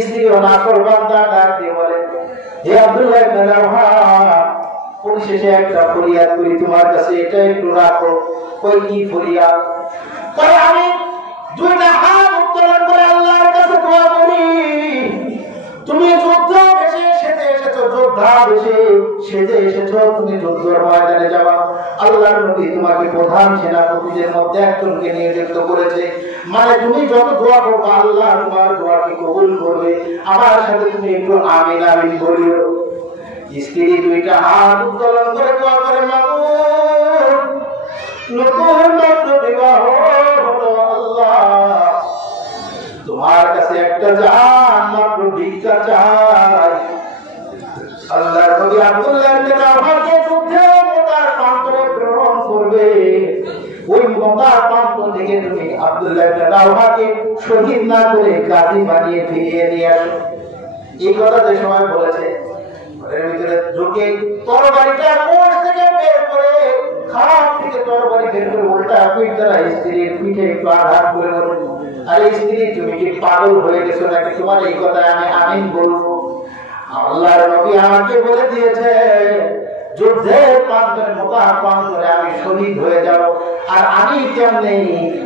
স্ত্রীও না করবার ডাক দিয়ে বলে, হে আব্দুল্লাহ ইবনে রাওহা, পরিশেষে একটা ফরিয়াদ করি তোমার কাছে, এটা একটু রাখো। কই কি ফরিয়াদ? কই আমি দুইটা হাত উত্তোলন করে আল্লাহর কাছে দোয়া করি, তুমি যুদ্ধ বেশি সেজে এসেছো, যোদ্ধা বেশি সেজে এসেছো, তুমি যুদ্ধের ময়দানে যাবা। আল্লাহর নবী তোমাকে প্রধান সেনাপতিদের মধ্যে একজনকে নিযুক্ত করেছে, মানে তুমি যত দোয়া করবে আল্লাহ তোমার দোয়াকে কবুল করবে। আমার সাথে তুমি একটু আমিন আমিন বলিও। স্ত্রী দুইটা হাত উত্তোলন করে দোয়া করে, মাবুদ নতুন বিবাহ হলো, আল্লাহ তোমার কাছে একটা জান মাত্র ভিক্ষা চাই। আল্লাহর নবী আব্দুল্লাহ ইবনে রাওহাকে যুদ্ধে মোতার প্রান্তরে প্রেরণ করবে। ওই মোতার প্রান্ত থেকে তুমি আব্দুল্লাহ ইবনে রাওহাকে শহীদ না করে গাজী বানিয়ে ফিরিয়ে নিয়ে আসো। এই কথা যে সময় বলেছে, ঘরের ভিতরে ঢুকে তরবারিটা কোষ থেকে বের করে, খাট থেকে তরবারি বের করে উল্টা পিঠ দ্বারা স্ত্রীর পিঠে একটু আঘাত করে বলে, আরে স্ত্রী তুমি কি পাগল হয়ে গেছো নাকি? তোমার এই কথা আমি আমিন বলবো? আল্লাহর নবী আমাকে বলে দিয়েছে যুদ্ধের প্রান্তরে মোকাম প্রান্তরে আমি শহীদ হয়ে যাব, আর আমি কেমনে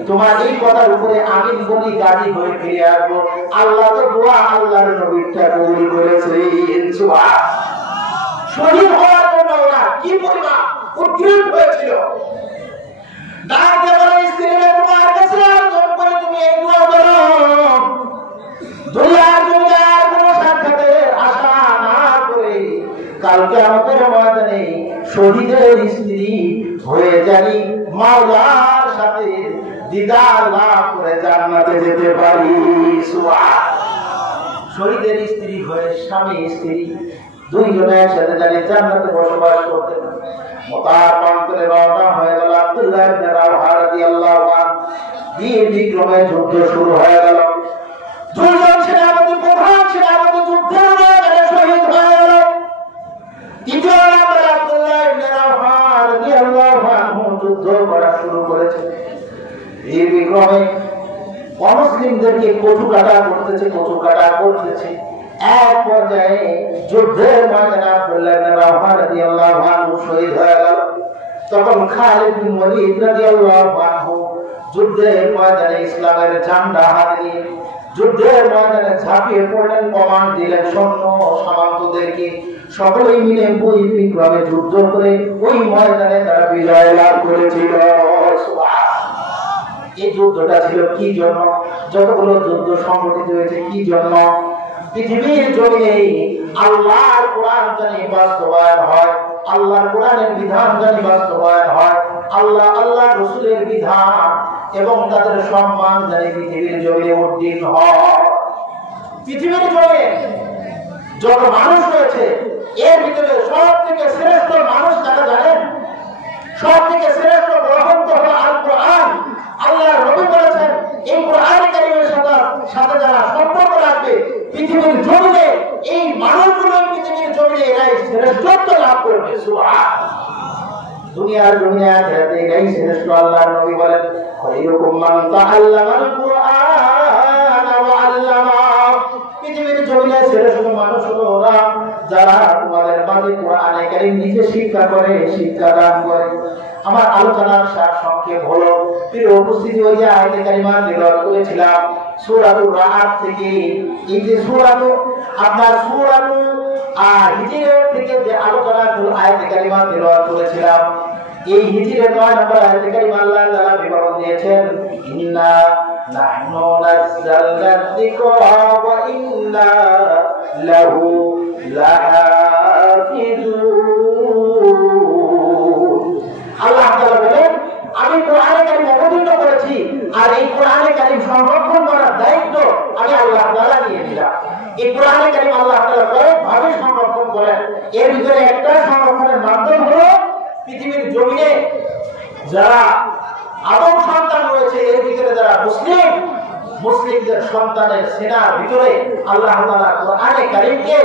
তোমার এই কথার উপরে আমিন বলি গাজী হয়ে ফিরে আসবো? আল্লাহ তো দোয়া আল্লাহর নবীটা কবুল করেছেন। সুবহানাল্লাহ। শহীদ হওয়ার জন্য ওরা কি পরিমাণ উদ্গ্রীব হয়েছিল। ডাকে বলে, স্ত্রীরা তোমার কাছে আবেদন করে তুমি এই দোয়া করো, দুনিয়ার দুনিয়ার কোনো সাক্ষাতের আশা না করে কাল কিয়ামতের ময়দানে শহীদের স্ত্রী হয়ে জানি মাওলার সাথে দিদার লাভ করে জান্নাতে যেতে পারি। সুবহানাল্লাহ। শহীদের স্ত্রী হয়ে স্বামী স্ত্রী দুইজনে একসাথে জানি জান্নাতে বসবাস করতে। মোতার প্রান্তরে রওনা হয়ে গেল আব্দুল্লাহ ইবনে রাওহা রাদিয়াল্লাহু আনহু। বীর বিক্রমে যুদ্ধ শুরু হয়ে গেল। দুজন সেনাপতি, প্রধান সেনাপতি যুদ্ধের ময়দানে শহীদ হয়ে গেল। তৃতীয় নম্বরে আব্দুল্লাহ ইবনে রাওহা রাদিয়াল্লাহু আনহু যুদ্ধ করা শুরু করেছে। বীর বিক্রমে অমুসলিমদেরকে কচুকাটা করতেছে। এক পর্যায়ে যুদ্ধের ময়দানে আব্দুল্লাহ ইবনে রাওহা রাদিয়াল্লাহু আনহু শহীদ হয়ে গেল। তখন খালিদ বিন ওয়ালিদ রাদিয়াল্লাহু আনহু যুদ্ধের ময়দানে ইসলামের ঝান্ডা হাতে নিয়ে যুদ্ধের ময়দানে ঝাঁপিয়ে পড়লেন, কমান্ড দিলেন সৈন্য সামন্তদেরকে। সকলেই মিলে বীর বিক্রমে যুদ্ধ করে ওই ময়দানে তারা বিজয় লাভ করেছিল। এই যুদ্ধটা ছিল কি জন্য? যতগুলো যুদ্ধ সংগঠিত হয়েছে কি জন্য? পৃথিবীর জমিনে আল্লাহর কোরআন জানি বাস্তবায়ন হয়, আল্লাহর কোরআনের বিধান জানি বাস্তবায়ন হয়, আল্লাহ রাসূলের বিধান এবং তাদের সম্মান জানি পৃথিবীর জমিনে উদ্দীন হয়। পৃথিবীর জমিনে যত মানুষ রয়েছে এর ভিতরে সব থেকে শ্রেষ্ঠ মানুষ যারা জানেন, সব থেকে শ্রেষ্ঠ গ্রন্থ হলো আল কোরআন। আল্লাহ নবী বলেছেন এই কোরআন কারীমের সাথে যারা সম্পর্ক রাখবে পৃথিবীর জমিনে, এই মানুষগুলো পৃথিবীর জমিনে এরাই শ্রেষ্ঠত্ব লাভ করবে। সুবহানাল্লাহ। দুনিয়ার জমিনে আখিরাতে এরাই শ্রেষ্ঠ। আল্লাহর নবী বলেন খায়রুকুম মান তাআল্লামাল কুরআন ওয়া আল্লামা। পৃথিবীর জমিনে শ্রেষ্ঠ মানুষ হলো ওরা যারা তোমাদের মাঝে কোরআন কারীম নিজে শিক্ষা করে, শিক্ষা দান করে। আমার আলোচনার সারসংক্ষেপ হলো, প্রিয় উপস্থিতি, ওই যে আয়াতে কারিমা তেলাওয়াত করেছিলাম সূরাতুর রাআদ থেকে, এই যে সূরাতুর হিজর থেকে যে আলোচনাগুলো আয়াতে কারিমা তেলাওয়াত করেছিলাম, এই হিজরের 9 নম্বর আয়াতে কারিমা আল্লাহ তাআলা বিবরণ দিয়েছেন ইন্না নাহনু নাযালনা যিকরা ওয়া ইন্না লাহু লাহাফিজুন। আল্লাহ তাআলা বলেন আমি কোরআনে কারীম অবতীর্ণ করেছি আর এই কোরআনে কারীম সংরক্ষণ করার দায়িত্ব আমি আল্লাহ তাআলা নিয়ে নিলাম। এই কোরআনে কারীম আল্লাহ তাআলা ভাবে সংরক্ষণ করেন। এর ভিতরে একটা সংরক্ষণের মাধ্যম হলো পৃথিবীর জমিনে যারা আদম সন্তান রয়েছে এর ভিতরে যারা মুসলিমদের সন্তানের সেনার ভিতরে আল্লাহ তাআলা কোরআনে কারীমকে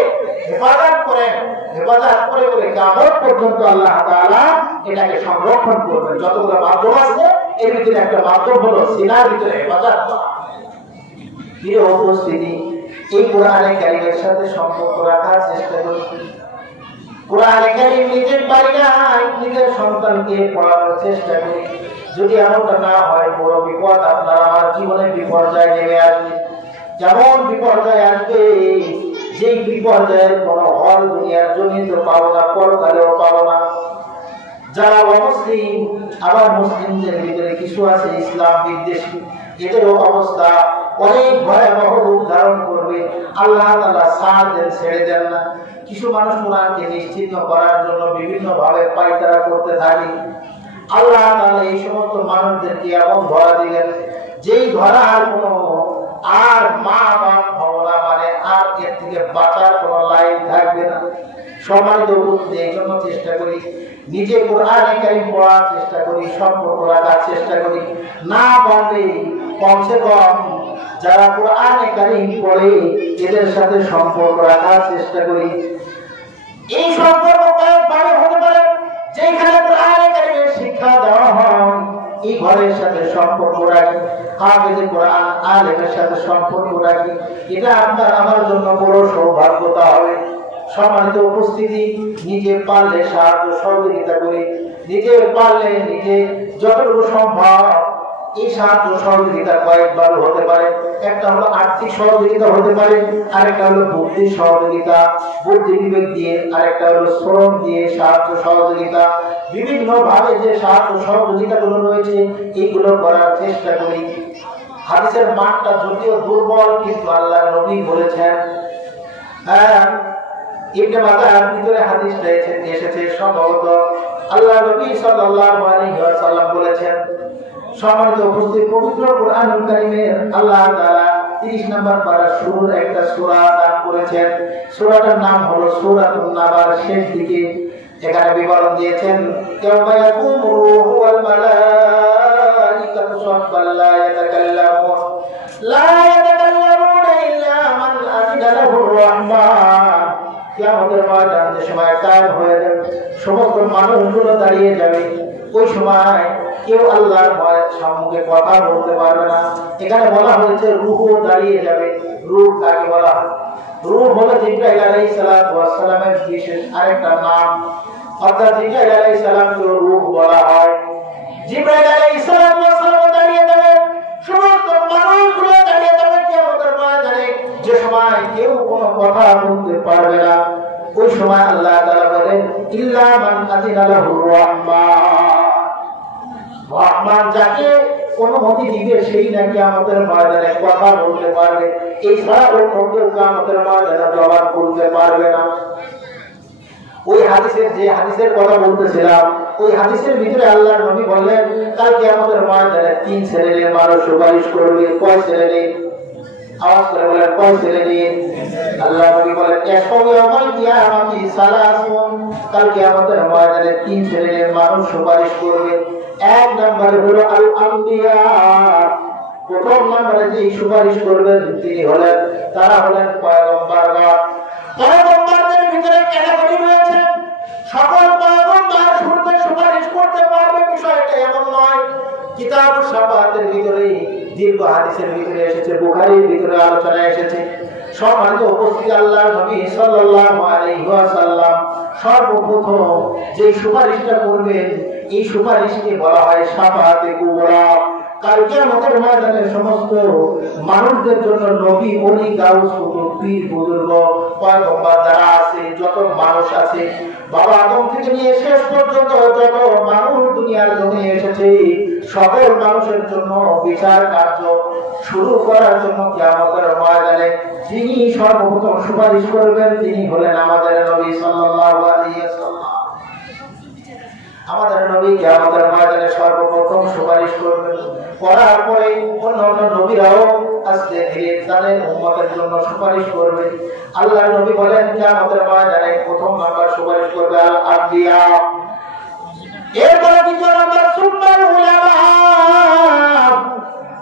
হেফাজত করেন। হেফাজত করে বলে কিয়ামত পর্যন্ত আল্লাহ তাআলা এটাকে সংরক্ষণ করবেন। যতগুলো মাধ্যম আছে এর ভিতরে একটা মাধ্যম হলো সেনার ভিতরে হেফাজত করা। প্রিয় উপস্থিতি, এই কোরআনে কারীমের সাথে সম্পর্ক রাখার চেষ্টা করি। কোরআনে কারীম নিজের বাড়ি নাই, নিজের সন্তানকে পড়ানোর চেষ্টা করি। যদি এমনটা না হয় বড় বিপদ আপনার আমার জীবনে বিপর্যয় নেমে আসবে। যেমন বিপর্যয় আসবে, যেই বিপর্যয়ের কোনো হল দুনিয়ার জমিতে পাবো না, পরকালেও পাবো না। যারা অমুসলিম আবার মুসলিমদের ভিতরে কিছু আছে ইসলাম বিদ্বেষী, এদেরও অবস্থা অনেক ভয়াবহ রূপ ধারণ করবে। আল্লাহ তাআলা সাথ দেন, ছেড়ে দেন না। কিছু মানুষ কোরআনকে নিশ্চিহ্ন করার জন্য বিভিন্ন ভাবে পায়তারা করতে থাকে। আল্লাহ তাআলা এই সমস্ত মানুষদেরকে এমন ধরা দিলেন যেই ধরার কোনো আর মা বাপ হবো না, মানে আর এর থেকে বাঁচার কোনো লাইন থাকবে না। সম্মানিত উপস্থিতি, এই জন্য চেষ্টা করি নিজে কোরআনে কারীম পড়ার চেষ্টা করি, সম্পর্ক রাখার চেষ্টা করি। না পারলে কমসে কম যারা কোরআনে কারীম পড়ে এদের সাথে সম্পর্ক রাখার চেষ্টা করি। এই সম্পর্ক কয়েকভাবে হতে পারে। যেখানে কোরআনে কারীমের শিক্ষা দেওয়া হয় এই ঘরের সাথে সম্পর্ক রাখি, হাফেজে কোরআন আলেমের সাথে সম্পর্ক রাখি, এটা আপনার আমার জন্য বড় সৌভাগ্যতা হবে। সম্মানিত উপস্থিতি, নিজে পারলে সাহায্য সহযোগিতা করি, নিজে পারলে নিজে যতটুকু সম্ভব এই সাহায্য সহযোগিতা কয়েকবার হতে পারে। একটা হলো আর্থিক সহযোগিতা হতে পারে, আরেকটা হলো বুদ্ধি সহযোগিতা, বুদ্ধি বিবেক দিয়ে, আরেকটা হলো শ্রম দিয়ে সাহায্য সহযোগিতা। বিভিন্ন ভাবে যে সাহায্য সহযোগিতা গুলো রয়েছে এইগুলো করার চেষ্টা করি। হাদিসের মানটা যদিও দুর্বল, কিন্তু আল্লাহ নবী বলেছেন, ইবনে মাজাহর ভিতরে হাদিসটা এসেছে সম্ভবত আল্লাহ নবী সাল্লাল্লাহু আলাইহি ওয়াসাল্লাম বলেছেন। সম্মানিত উপস্থিত, পবিত্র কোরআনুল কারীমের আল্লাহ তাআলা 30 নম্বর পারার শুরুর একটা সূরা দান করেছেন। সূরাটার নাম হলো সূরাতুন নাবার। শেষ দিকে এখানে বিবরণ দিয়েছেন ইয়াউমা ইয়াকুমুর রূহু ওয়াল মালাইকাতু صفا لا يتكلمون إلا من أذن له الرحمن কিয়ামতের ময়দান যে সময় কায়েম হয়ে যাবে সমস্ত মানুষগুলো দাঁড়িয়ে যাবে ওই সময় কেউ আল্লাহর ভয়ে সম্মুখে কথা বলতে পারবে না এখানে বলা হয়েছে রূহ দাঁড়িয়ে যাবে রূহ কাকে বলা হয় রূহ হলো জিবরাইল আলাইহিস সালাতু ওয়াস সালামের বিশেষ আরেকটা নাম অর্থাৎ জিবরাইল আলাইহিস সালামকে রূহ বলা হয় জিবরাইল আলাইহিস সালাতু ওয়াস সালাম দাঁড়িয়ে যাবে সমস্ত মানুষগুলো দাঁড়িয়ে যাবে কিয়ামতের ময়দানে যে সময় কেউ কোনো কথা বলতে পারবে না ওই সময় আল্লাহ তাআলা বলেন ইল্লা মান আযিনা লাহুর রহমান যাকে অনুমতি দিবে সেই নাকি কিয়ামতের ময়দানে কথা বলতে পারবে এছাড়া অন্য কেউ কিয়ামতের ময়দানে জবাব করতে পারবে না ওই হাদিসের কথা বলতেছিলাম ওই হাদিসের ভিতরে আল্লাহর নবী বললেন কাল কিয়ামতের ময়দানে তিন শ্রেণীর মানুষ সুপারিশ করবে কয় শ্রেণী আওয়াজ করে বলেন কয় শ্রেণী আল্লাহ নবী বলেন ইয়াউমাল কিয়ামাতি সালাসুন কাল কিয়ামতের ময়দানে তিন শ্রেণীর মানুষ সুপারিশ করবে এক নম্বরে হলো আল আম্বিয়া প্রথম নম্বরে যে সুপারিশ করবেন তিনি হলেন তারা হলেন পয়গম্বরগণ পয়গম্বরদের ভিতরে ক্যাটাগরি রয়েছে সকল পয়গম্বর শুরুতে সুপারিশ করতে পারবে বিষয়টা এমন নয় কিতাব শাফাআতের ভিতরে দীর্ঘ হাদিসের ভিতরে এসেছে বুখারীর ভিতরে আলোচনা এসেছে সম্মানিত উপস্থিতি আল্লাহর নবী সাল্লাল্লাহু আলাইহি ওয়াসাল্লাম সর্বপ্রথম যে সুপারিশটা করবেন এই সুপারিশকে বলা হয় শাফাআতে কুবরা কাল কিয়ামতের ময়দানে সমস্ত মানুষদের জন্য নবী ওলি গাউস কুতুব পীর বুজুর্গ পয়গম্বর যারা আছে যত মানুষ আছে বাবা আদম থেকে নিয়ে শেষ পর্যন্ত যত মানুষ দুনিয়ার জমিনে এসেছে সকল মানুষের জন্য বিচার কার্য শুরু করার জন্য কিয়ামতের ময়দানে যিনি সর্বপ্রথম সুপারিশ করবেন তিনি হলেন আমাদের নবী সাল্লাল্লাহু আলাইহি ওয়াসাল্লাম আমাদের নবী কিয়ামতের ময়দানে সর্বপ্রথম সুপারিশ করবেন করার পরে অন্যান্য নবীরাও আস্তে ধীরে তাদের উম্মতের জন্য সুপারিশ করবে আল্লাহর নবী বলেন কিয়ামতের ময়দানে প্রথম নাম্বার সুপারিশ করবে আল আম্বিয়া এরপরে দ্বিতীয় নাম্বার সুন্নাল উলামা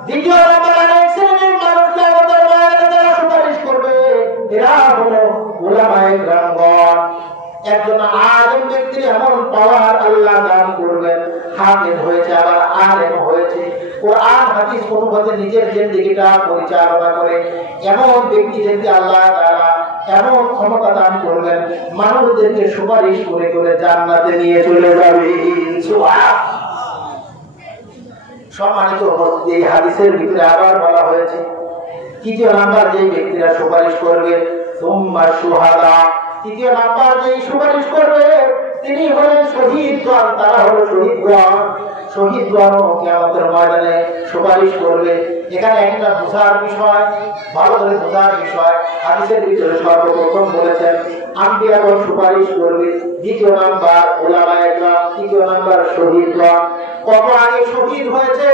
দ্বিতীয় নাম্বার অনেক শ্রেণীর মানুষ কিয়ামতের ময়দানে যারা সুপারিশ করবে এরা হলো উলামায়ে কেরামগণ একজন আলেম ব্যক্তির এমন পাওয়ার আল্লাহ দান করবেন হাফেজ হয়েছে আবার আলেম হয়েছে কোরআন হাদিস অনুবাদে নিজের জিন্দেগিটা পরিচালনা করে এমন ব্যক্তিদেরকে আল্লাহ তাআলা এমন ক্ষমতা দান করবেন মানুষদেরকে সুপারিশ করে করে জান্নাতে নিয়ে চলে যাবে সুবহানাল্লাহ সম্মানিত উপস্থিতি এই হাদিসের ভিতরে আবার বলা হয়েছে তৃতীয় নাম্বার যে ব্যক্তিরা সুপারিশ করবে সুম্মা শুহাদা তৃতীয় নাম্বার যে সুপারিশ করবে তিনি হলেন শহীদগণ তারা হলো শহীদগণ কিয়ামতের ময়দানে সুপারিশ করবে এখানে একটা বোঝার বিষয় ভালো করে বোঝার বিষয় হাদিসের ভিতরে সর্বপ্রথম বলেছেন আম্বিয়াগণ সুপারিশ করবে দ্বিতীয় নাম্বার উলামায়ে কেরাম তৃতীয় নাম্বার শহীদগণ কত আগে শহীদ হয়েছে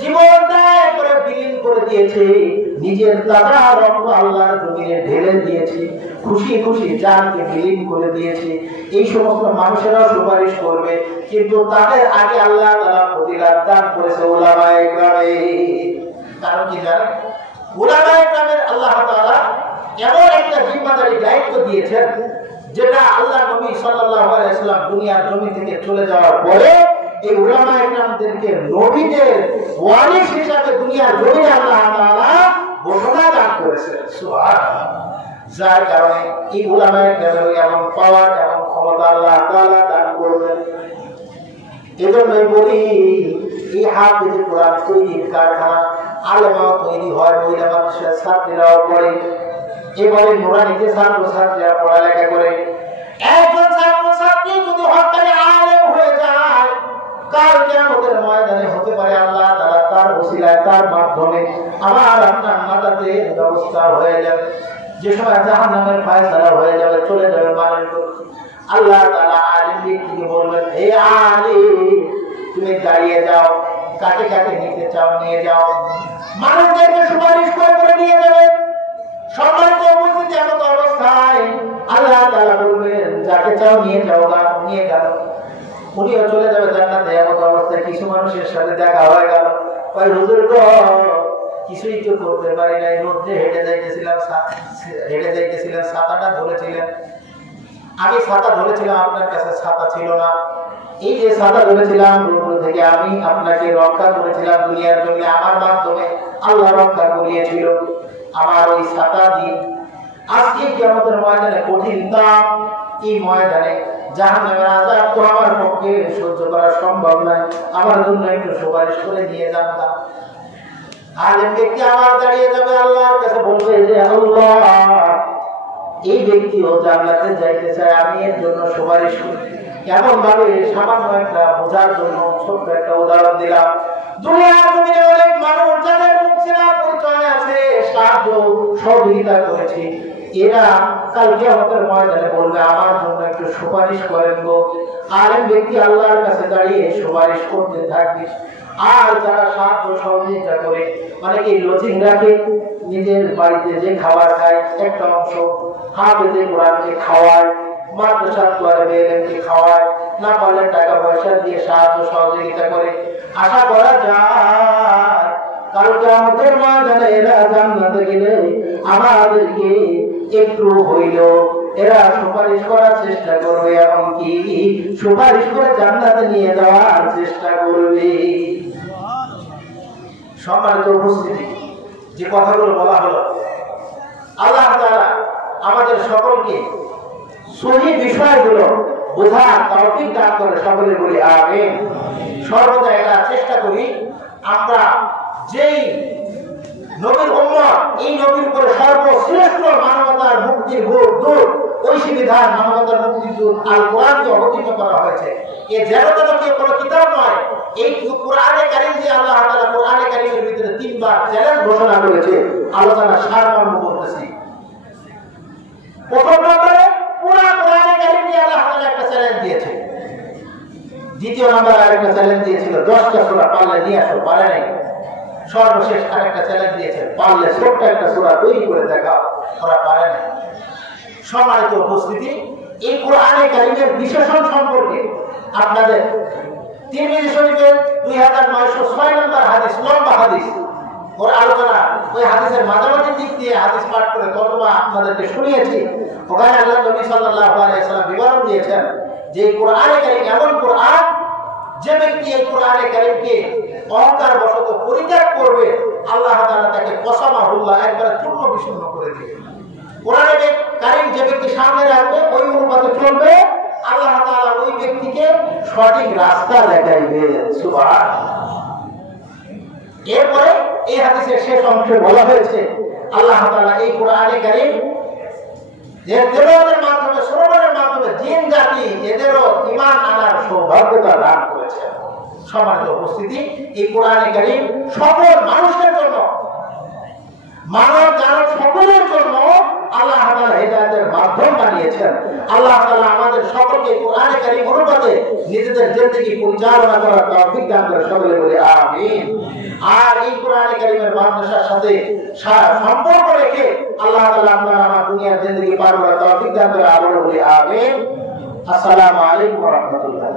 জীবন ত্যাগ করে বিলীন করে দিয়েছে নিজের তাজা রক্ত আল্লাহর জমিনে ঢেলে দিয়েছে খুশি খুশি জানকে বিলীন করে দিয়েছে এই সমস্ত মানুষেরা সুপারিশ করবে কিন্তু তাদের আগে আল্লাহ তাআলা ফজিলত দান করেছে উলামায়ে কেরামে কারণ কি জানেন উলামায়ে কেরামের আল্লাহ তাআলা এমন একটা জিম্মাদারি দায়িত্ব দিয়েছেন যেটা আল্লাহ নবী সাল্লাল্লাহু আলাইহি ওয়াসাল্লাম দুনিয়ার জমি থেকে চলে যাওয়ার পরে এই উলামায়ে কেরামদেরকে নবীদের ওয়ারিস হিসেবে দুনিয়ার জমিনে আল্লাহ তাআলা ঘোষণা দান করেছেন সুবহানাল্লাহ যার কারণে এই উলামায়ে কেরামের এমন পাওয়ার এমন ক্ষমতা আল্লাহ তাআলা দান করবেন এজন্যই বলি এই হাফেজ কোরআন তৈরির কারখানা আলেমাও তৈরি হয় মহিলা মানুষের ছাত্রীরাও পড়ে এবারে নুরানিতে ছাত্রছাত্রীরা পড়ালেখা করে একজন ছাত্রছাত্রী যদি হকারে আলেম হয়ে যায় কাল কিয়ামতের ময়দানে হতে পারে আল্লাহ তাআলা তার ওসিলায় তার মাধ্যমে আমার আপনার মাথাতে ব্যবস্থা হয়ে যাবে যে সময় জাহান্নামের ফয়সালা হয়ে যাবে চলে যাবে মানুষ আল্লাহ তাআলা আলেম ব্যক্তিকে বলবেন হে আলেম তুমি দাঁড়িয়ে যাও কাকে কাকে নিতে চাও নিয়ে যাও মানুষদেরকে সুপারিশ করে নিয়ে যাবে সম্মানিত উপস্থিতি এমন অবস্থায় আল্লাহ তাআলা বলবেন যাকে চাও নিয়ে যাও নিয়ে গেল উনিও চলে যাবে জান্নাতে এমন অবস্থায় কিছু মানুষের সাথে দেখা হয়ে গেল হুজুর গো কিছুই তো করতে পারি নাই, রোদ্রে হেঁটে যাইতেছিলাম, ছাতাটা ধরেছিলেন, আমি ছাতা ধরেছিলাম, আপনার কাছে ছাতা ছিল না। এই যে ছাতা ধরেছিলাম রোদ্র থেকে আমি আপনাকে রক্ষা করেছিলাম, দুনিয়ার জন্য আমার মাধ্যমে আল্লাহ রক্ষা করিয়েছিল আমার ওই ছাতা দিয়ে। আজকে কিয়ামতের ময়দানে কঠিন তাপ, এই ময়দানে জাহান্নামের আযাব তো আমার পক্ষে সহ্য করা সম্ভব নয়, আমার জন্য একটু সুপারিশ করে দিয়ে যান না। আলেম ব্যক্তি আমার দাঁড়িয়ে যাবে আল্লাহর কাছে, বলবে যে আল্লাহ এই ব্যক্তিও জান্নাতে যাইতে চায়, আমি এর জন্য সুপারিশ করি। এমন ভাবে সামান্য একটা বোঝার জন্য ছোট্ট একটা উদাহরণ দিলাম। দুনিয়ার জমিনে অনেক মানুষ যাদের মুখ চেনা পরিচয় আছে, সাহায্য সহযোগিতা করেছে, এরা কাল কিয়ামতের ময়দানে বলবে আমার জন্য একটু সুপারিশ করেন গো। আলেম ব্যক্তি আল্লাহর কাছে দাঁড়িয়ে সুপারিশ করতে থাকবে। আর যারা সাহায্য সহযোগিতা করে, অনেকে লজিং রাখে, নিজের বাড়িতে যে খাবার খায় একটা অংশ হাফেজে কোরআনকে খাওয়ায়, মাদ্রাসা মেয়েদেরকে খাওয়ায়, না পারলে টাকা পয়সা দিয়ে সাহায্য সহযোগিতা করে। আশা করা যায় কাল কিয়ামতের ময়দানে এরা জান্নাতে গেলে আমাদেরকে একটু হইল এরা সুপারিশ করার চেষ্টা করবে, এমনকি সুপারিশ করে জান্নাতে নিয়ে যাওয়ার চেষ্টা করবে। সম্মানিত উপস্থিতি, যে কথাগুলো বলা হলো, আল্লাহ তাআলা আমাদের সকলকে সহি বিষয়গুলো বোঝার তৌফিক দান করে, সকলে বলি আমিন। সর্বদা এটা চেষ্টা করি আমরা যেই নবীর উম্মত, এই নবীর উপরে সর্বশ্রেষ্ঠ মানবতার মুক্তির দূত, ঐশী বিধান মানবতার মুক্তির দূত আল কোরআনকে অবতীর্ণ করা হয়েছে। এ যেন কোনো কিতাব নয়, এই কোরআনে কারীম যে আল্লাহ তাআলা কোরআনে কারীমের ভিতরে 3 বার চ্যালেঞ্জ ঘোষণা করেছে, আলোচনা সারমর্ম করতেছি। প্রথম নম্বরে পুরো কোরআনে কারীম দিয়ে আল্লাহ তাআলা একটা চ্যালেঞ্জ দিয়েছে। দ্বিতীয় নম্বরে আরেকটা চ্যালেঞ্জ দিয়েছিল 10টা সূরা পারলে নিয়ে আসো, পারে নাই। সর্বশেষ আরেকটা চ্যালেঞ্জ দিয়েছে, পারলে ছোট্ট একটা সূরা তৈরি করে দেখাও, ওরা পারে নাই। সম্মানিত উপস্থিতি, এই কোরআনে কারীমের বিশেষণ সম্পর্কে আপনাদের তিরমিজি শরীফের 2906 নম্বর হাদিস, লম্বা হাদিস, ওর আলোচনা, ওই হাদিসের মাঝামাঝি দিক দিয়ে হাদিস পাঠ করে তর্জমা আপনাদেরকে শুনিয়েছি। ওখানে আল্লাহ নবী সাল্লাল্লাহু আলাইহি ওয়াসাল্লাম বিবরণ দিয়েছেন যে কোরআনে কারীম এমন কোরআন, যে ব্যক্তি এই কোরআনে কারীমকে অহংকার বশত পরিত্যাগ করবে, আল্লাহ তাআলা তাকে কসমাহুল্লাহ একবারে চূর্ণ বিচূর্ণ করে দিবে। কোরআনে কারীম যে ব্যক্তি সামনে রাখবে, ওই অনুপাতে চলবে, আল্লাহ তাআলা ওই ব্যক্তিকে সঠিক রাস্তা দেখাইবে। সুবহানাল্লাহ। এরপরে এই হাদিসের শেষ অংশে বলা হয়েছে আল্লাহ তাআলা এই কোরআনে কারীম এর তেলাওয়াতের মাধ্যমে, শ্রবণের মাধ্যমে জিন জাতি এদেরও ঈমান আনার সৌভাগ্যতা দান করেছেন। সম্মানিত উপস্থিতি, এই কোরআনে কারীম সকল মানুষের জন্য, মানব জানব সকলের জন্য আল্লাহ তাআলা হিদায়াতের মাধ্যম বানিয়েছেন। আল্লাহ তাআলা আমাদের সকলকে কোরআনে কারীম অনুপাতে নিজেদের জিন্দেগি পরিচালনা করার তৌফিক দান করে, সকলে বলি আমিন। আর এই কোরআনে কারীমের মাদ্রাসার সাথে সম্পর্ক রেখে আল্লাহ তাআলা আপনার আমার দুনিয়ার জিন্দেগি পার করার তৌফিক দান করে, আবারও বলি আমিন। আসসালামু আলাইকুম ওয়া রাহমাতুল্লাহ।